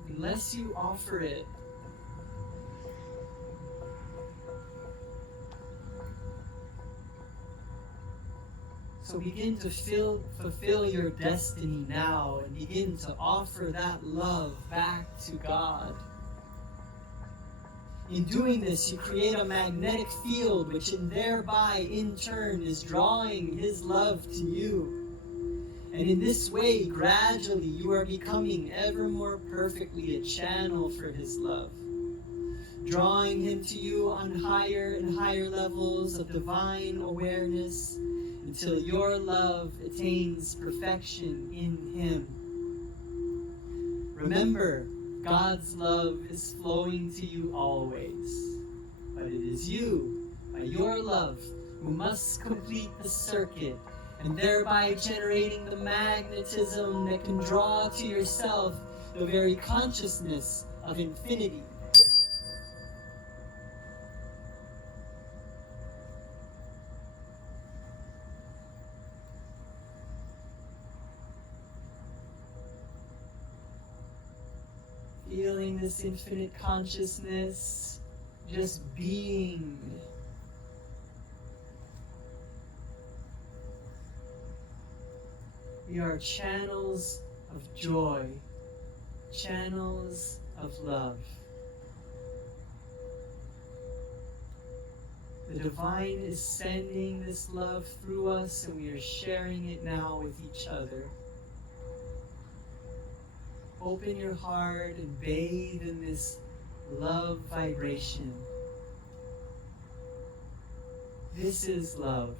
Unless you offer it, so begin to fulfill your destiny now and begin to offer that love back to God. In doing this, you create a magnetic field which thereby in turn is drawing His love to you. And in this way, gradually, you are becoming ever more perfectly a channel for His love, drawing Him to you on higher and higher levels of divine awareness, until your love attains perfection in Him. Remember, God's love is flowing to you always, but it is you, by your love, who must complete the circuit, and thereby generating the magnetism that can draw to yourself the very consciousness of infinity. Feeling this infinite consciousness, just being. We are channels of joy, channels of love. The divine is sending this love through us, and we are sharing it now with each other. Open your heart and bathe in this love vibration. This is love.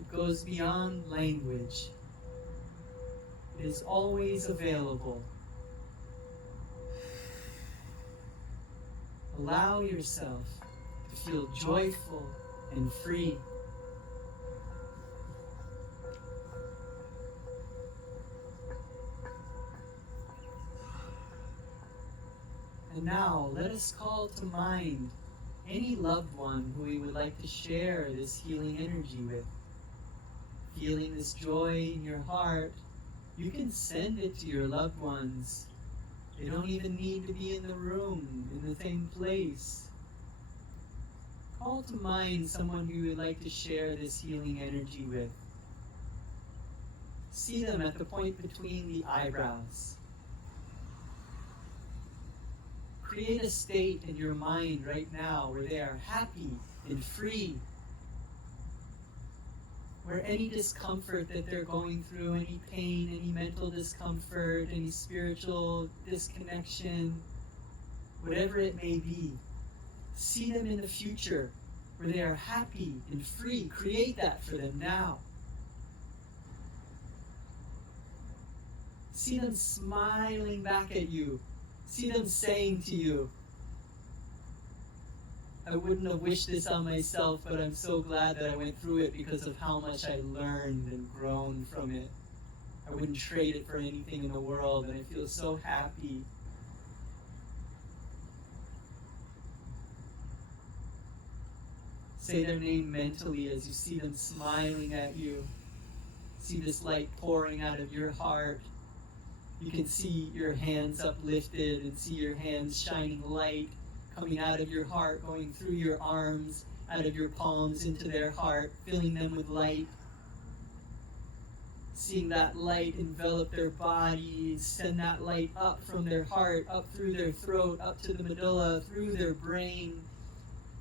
It goes beyond language. It is always available. Allow yourself to feel joyful and free. And now, let us call to mind any loved one who we would like to share this healing energy with. Feeling this joy in your heart, you can send it to your loved ones. They don't even need to be in the room, in the same place. Call to mind someone who you would like to share this healing energy with. See them at the point between the eyebrows. Create a state in your mind right now where they are happy and free, where any discomfort that they're going through, any pain, any mental discomfort, any spiritual disconnection, whatever it may be, see them in the future where they are happy and free. Create that for them now. See them smiling back at you. See them saying to you, I wouldn't have wished this on myself, but I'm so glad that I went through it because of how much I learned and grown from it. I wouldn't trade it for anything in the world, and I feel so happy. Say their name mentally as you see them smiling at you. See this light pouring out of your heart. You can see your hands uplifted and see your hands shining light coming out of your heart, going through your arms, out of your palms into their heart, filling them with light. Seeing that light envelop their bodies, send that light up from their heart, up through their throat, up to the medulla, through their brain.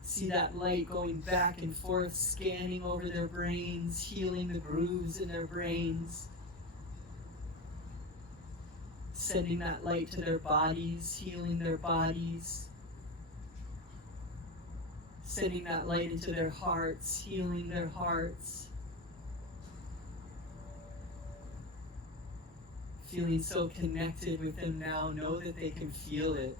See that light going back and forth, scanning over their brains, healing the grooves in their brains. Sending that light to their bodies, healing their bodies. Sending that light into their hearts, healing their hearts. Feeling so connected with them now, know that they can feel it.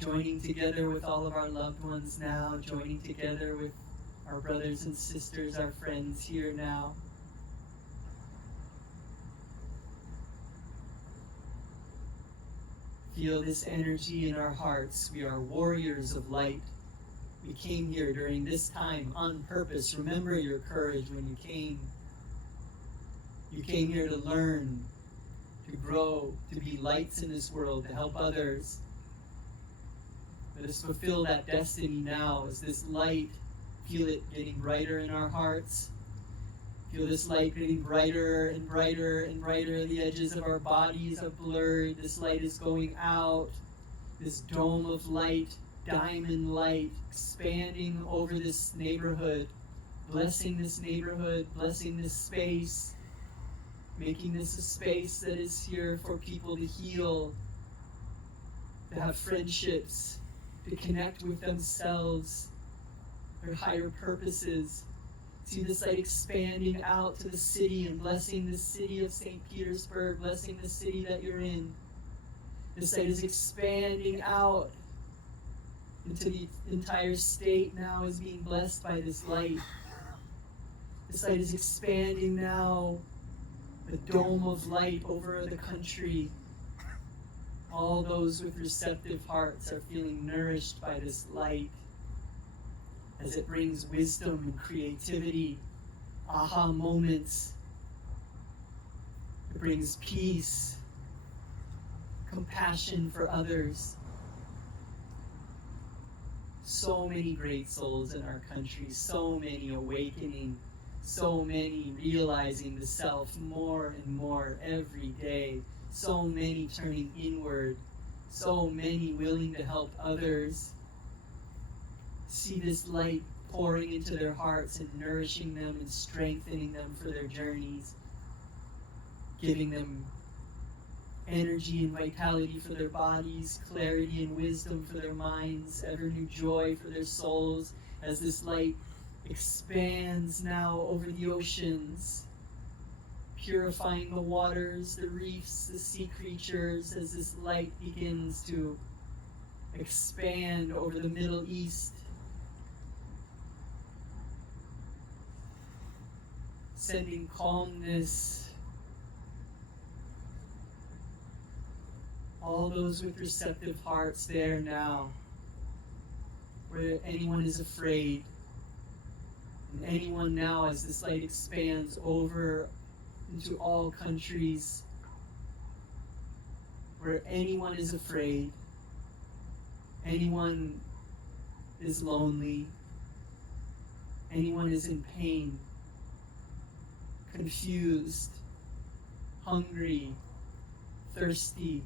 Joining together with all of our loved ones now, joining together with our brothers and sisters, our friends here now. Feel this energy in our hearts. We are warriors of light. We came here during this time on purpose. Remember your courage when you came. You came here to learn, to grow, to be lights in this world, to help others. Let us fulfill that destiny now as this light, feel it getting brighter in our hearts. Feel this light getting brighter and brighter and brighter. The edges of our bodies are blurred. This light is going out. This dome of light, diamond light, expanding over this neighborhood, blessing this neighborhood, blessing this space, making this a space that is here for people to heal, to have friendships, to connect with themselves, their higher purposes. See this light expanding out to the city and blessing the city of St. Petersburg, blessing the city that you're in. This light is expanding out into the entire state now is being blessed by this light. This light is expanding now, the dome of light over the country. All those with receptive hearts are feeling nourished by this light as it brings wisdom and creativity, aha moments. It brings peace, compassion for others. So many great souls in our country, so many awakening, so many realizing the self more and more every day, so many turning inward, so many willing to help others. See this light pouring into their hearts and nourishing them and strengthening them for their journeys, giving them energy and vitality for their bodies, clarity and wisdom for their minds, ever new joy for their souls, as this light expands now over the oceans, purifying the waters, the reefs, the sea creatures, as this light begins to expand over the Middle East, sending calmness. All those with receptive hearts there now, where anyone is afraid, and anyone now as this light expands over into all countries, where anyone is afraid, anyone is lonely, anyone is in pain, confused, hungry, thirsty,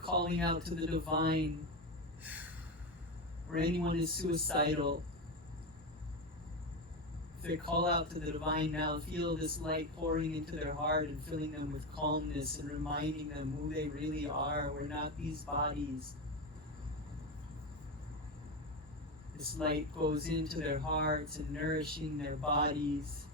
calling out to the divine, or anyone is suicidal. If they call out to the divine now, feel this light pouring into their heart and filling them with calmness and reminding them who they really are. We're not these bodies. This light goes into their hearts and nourishing their bodies.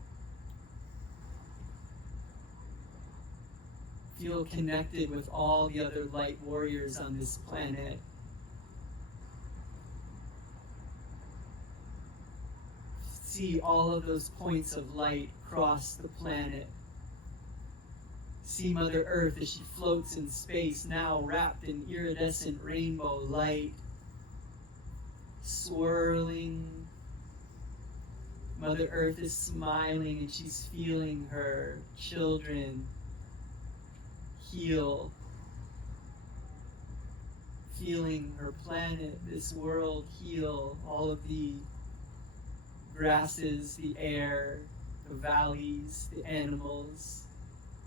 Feel connected with all the other light warriors on this planet. See all of those points of light across the planet. See Mother Earth as she floats in space, now wrapped in iridescent rainbow light, swirling. Mother Earth is smiling and she's feeling her children heal, feeling her planet, this world heal, all of the grasses, the air, the valleys, the animals,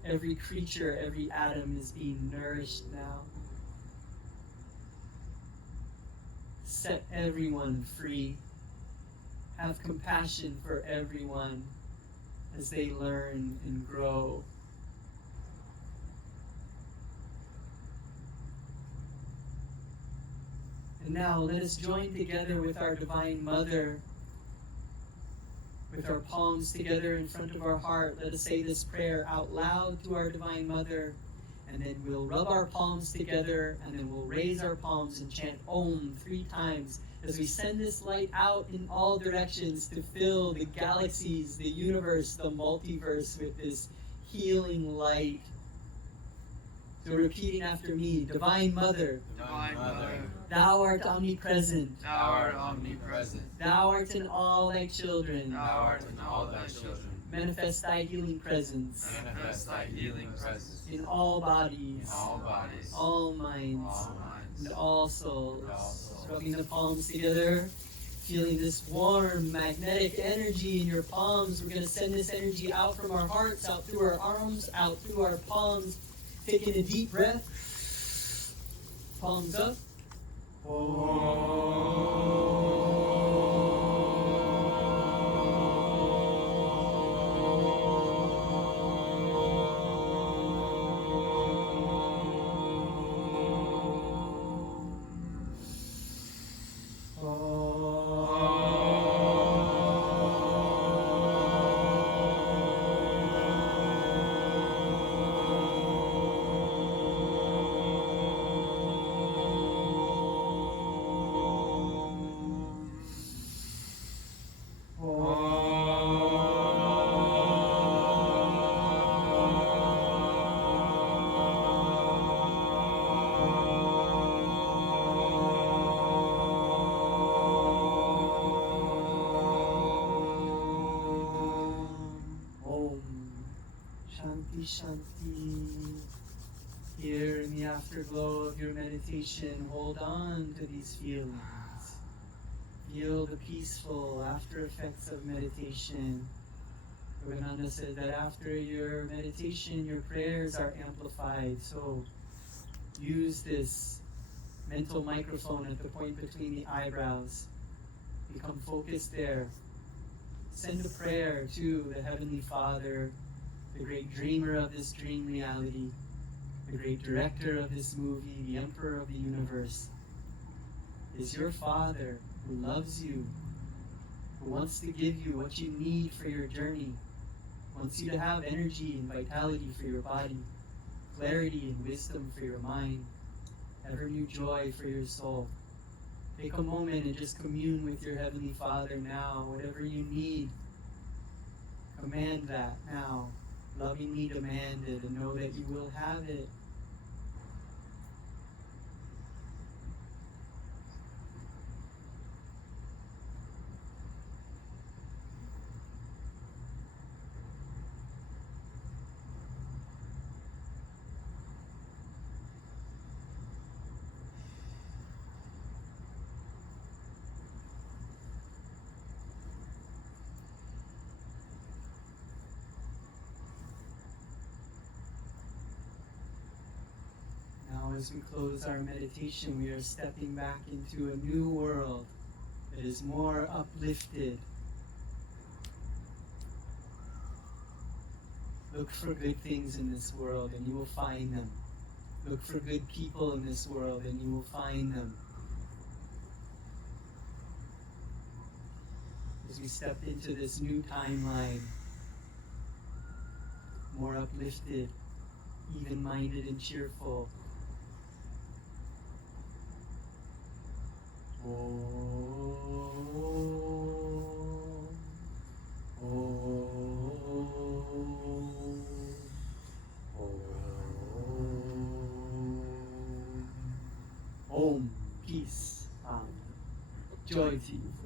every creature, every atom is being nourished now. Set everyone free. Have compassion for everyone as they learn and grow. And now let us join together with our Divine Mother, with our palms together in front of our heart. Let us say this prayer out loud to our Divine Mother, and then we'll rub our palms together, and then we'll raise our palms and chant Om 3 times as we send this light out in all directions to fill the galaxies, the universe, the multiverse with this healing light. So repeating after me, Divine Mother, Divine Mother, Thou art omnipresent. Thou art omnipresent. Thou art in all thy children. Thou art in all thy children. Manifest thy healing presence Manifest thy healing presence in all bodies, in all bodies, all minds, all minds, and all souls. all souls. Rubbing the palms together, feeling this warm, magnetic energy in your palms. We're going to send this energy out from our hearts, out through our arms, out through our palms. Taking a deep breath. Palms up. Shanti. Here in the afterglow of your meditation, hold on to these feelings. Feel the peaceful after effects of meditation. Yogananda said that after your meditation, your prayers are amplified. So use this mental microphone at the point between the eyebrows. Become focused there. Send a prayer to the Heavenly Father, the great dreamer of this dream reality, the great director of this movie, the emperor of the universe. Is your Father who loves you, who wants to give you what you need for your journey, wants you to have energy and vitality for your body, clarity and wisdom for your mind, ever new joy for your soul. Take a moment and just commune with your Heavenly Father now. Whatever you need, command that now. Lovingly demand it and know that you will have it. As we close our meditation, we are stepping back into a new world that is more uplifted. Look for good things in this world and you will find them. Look for good people in this world and you will find them. As we step into this new timeline, more uplifted, even-minded and cheerful. Om, peace, joy to you.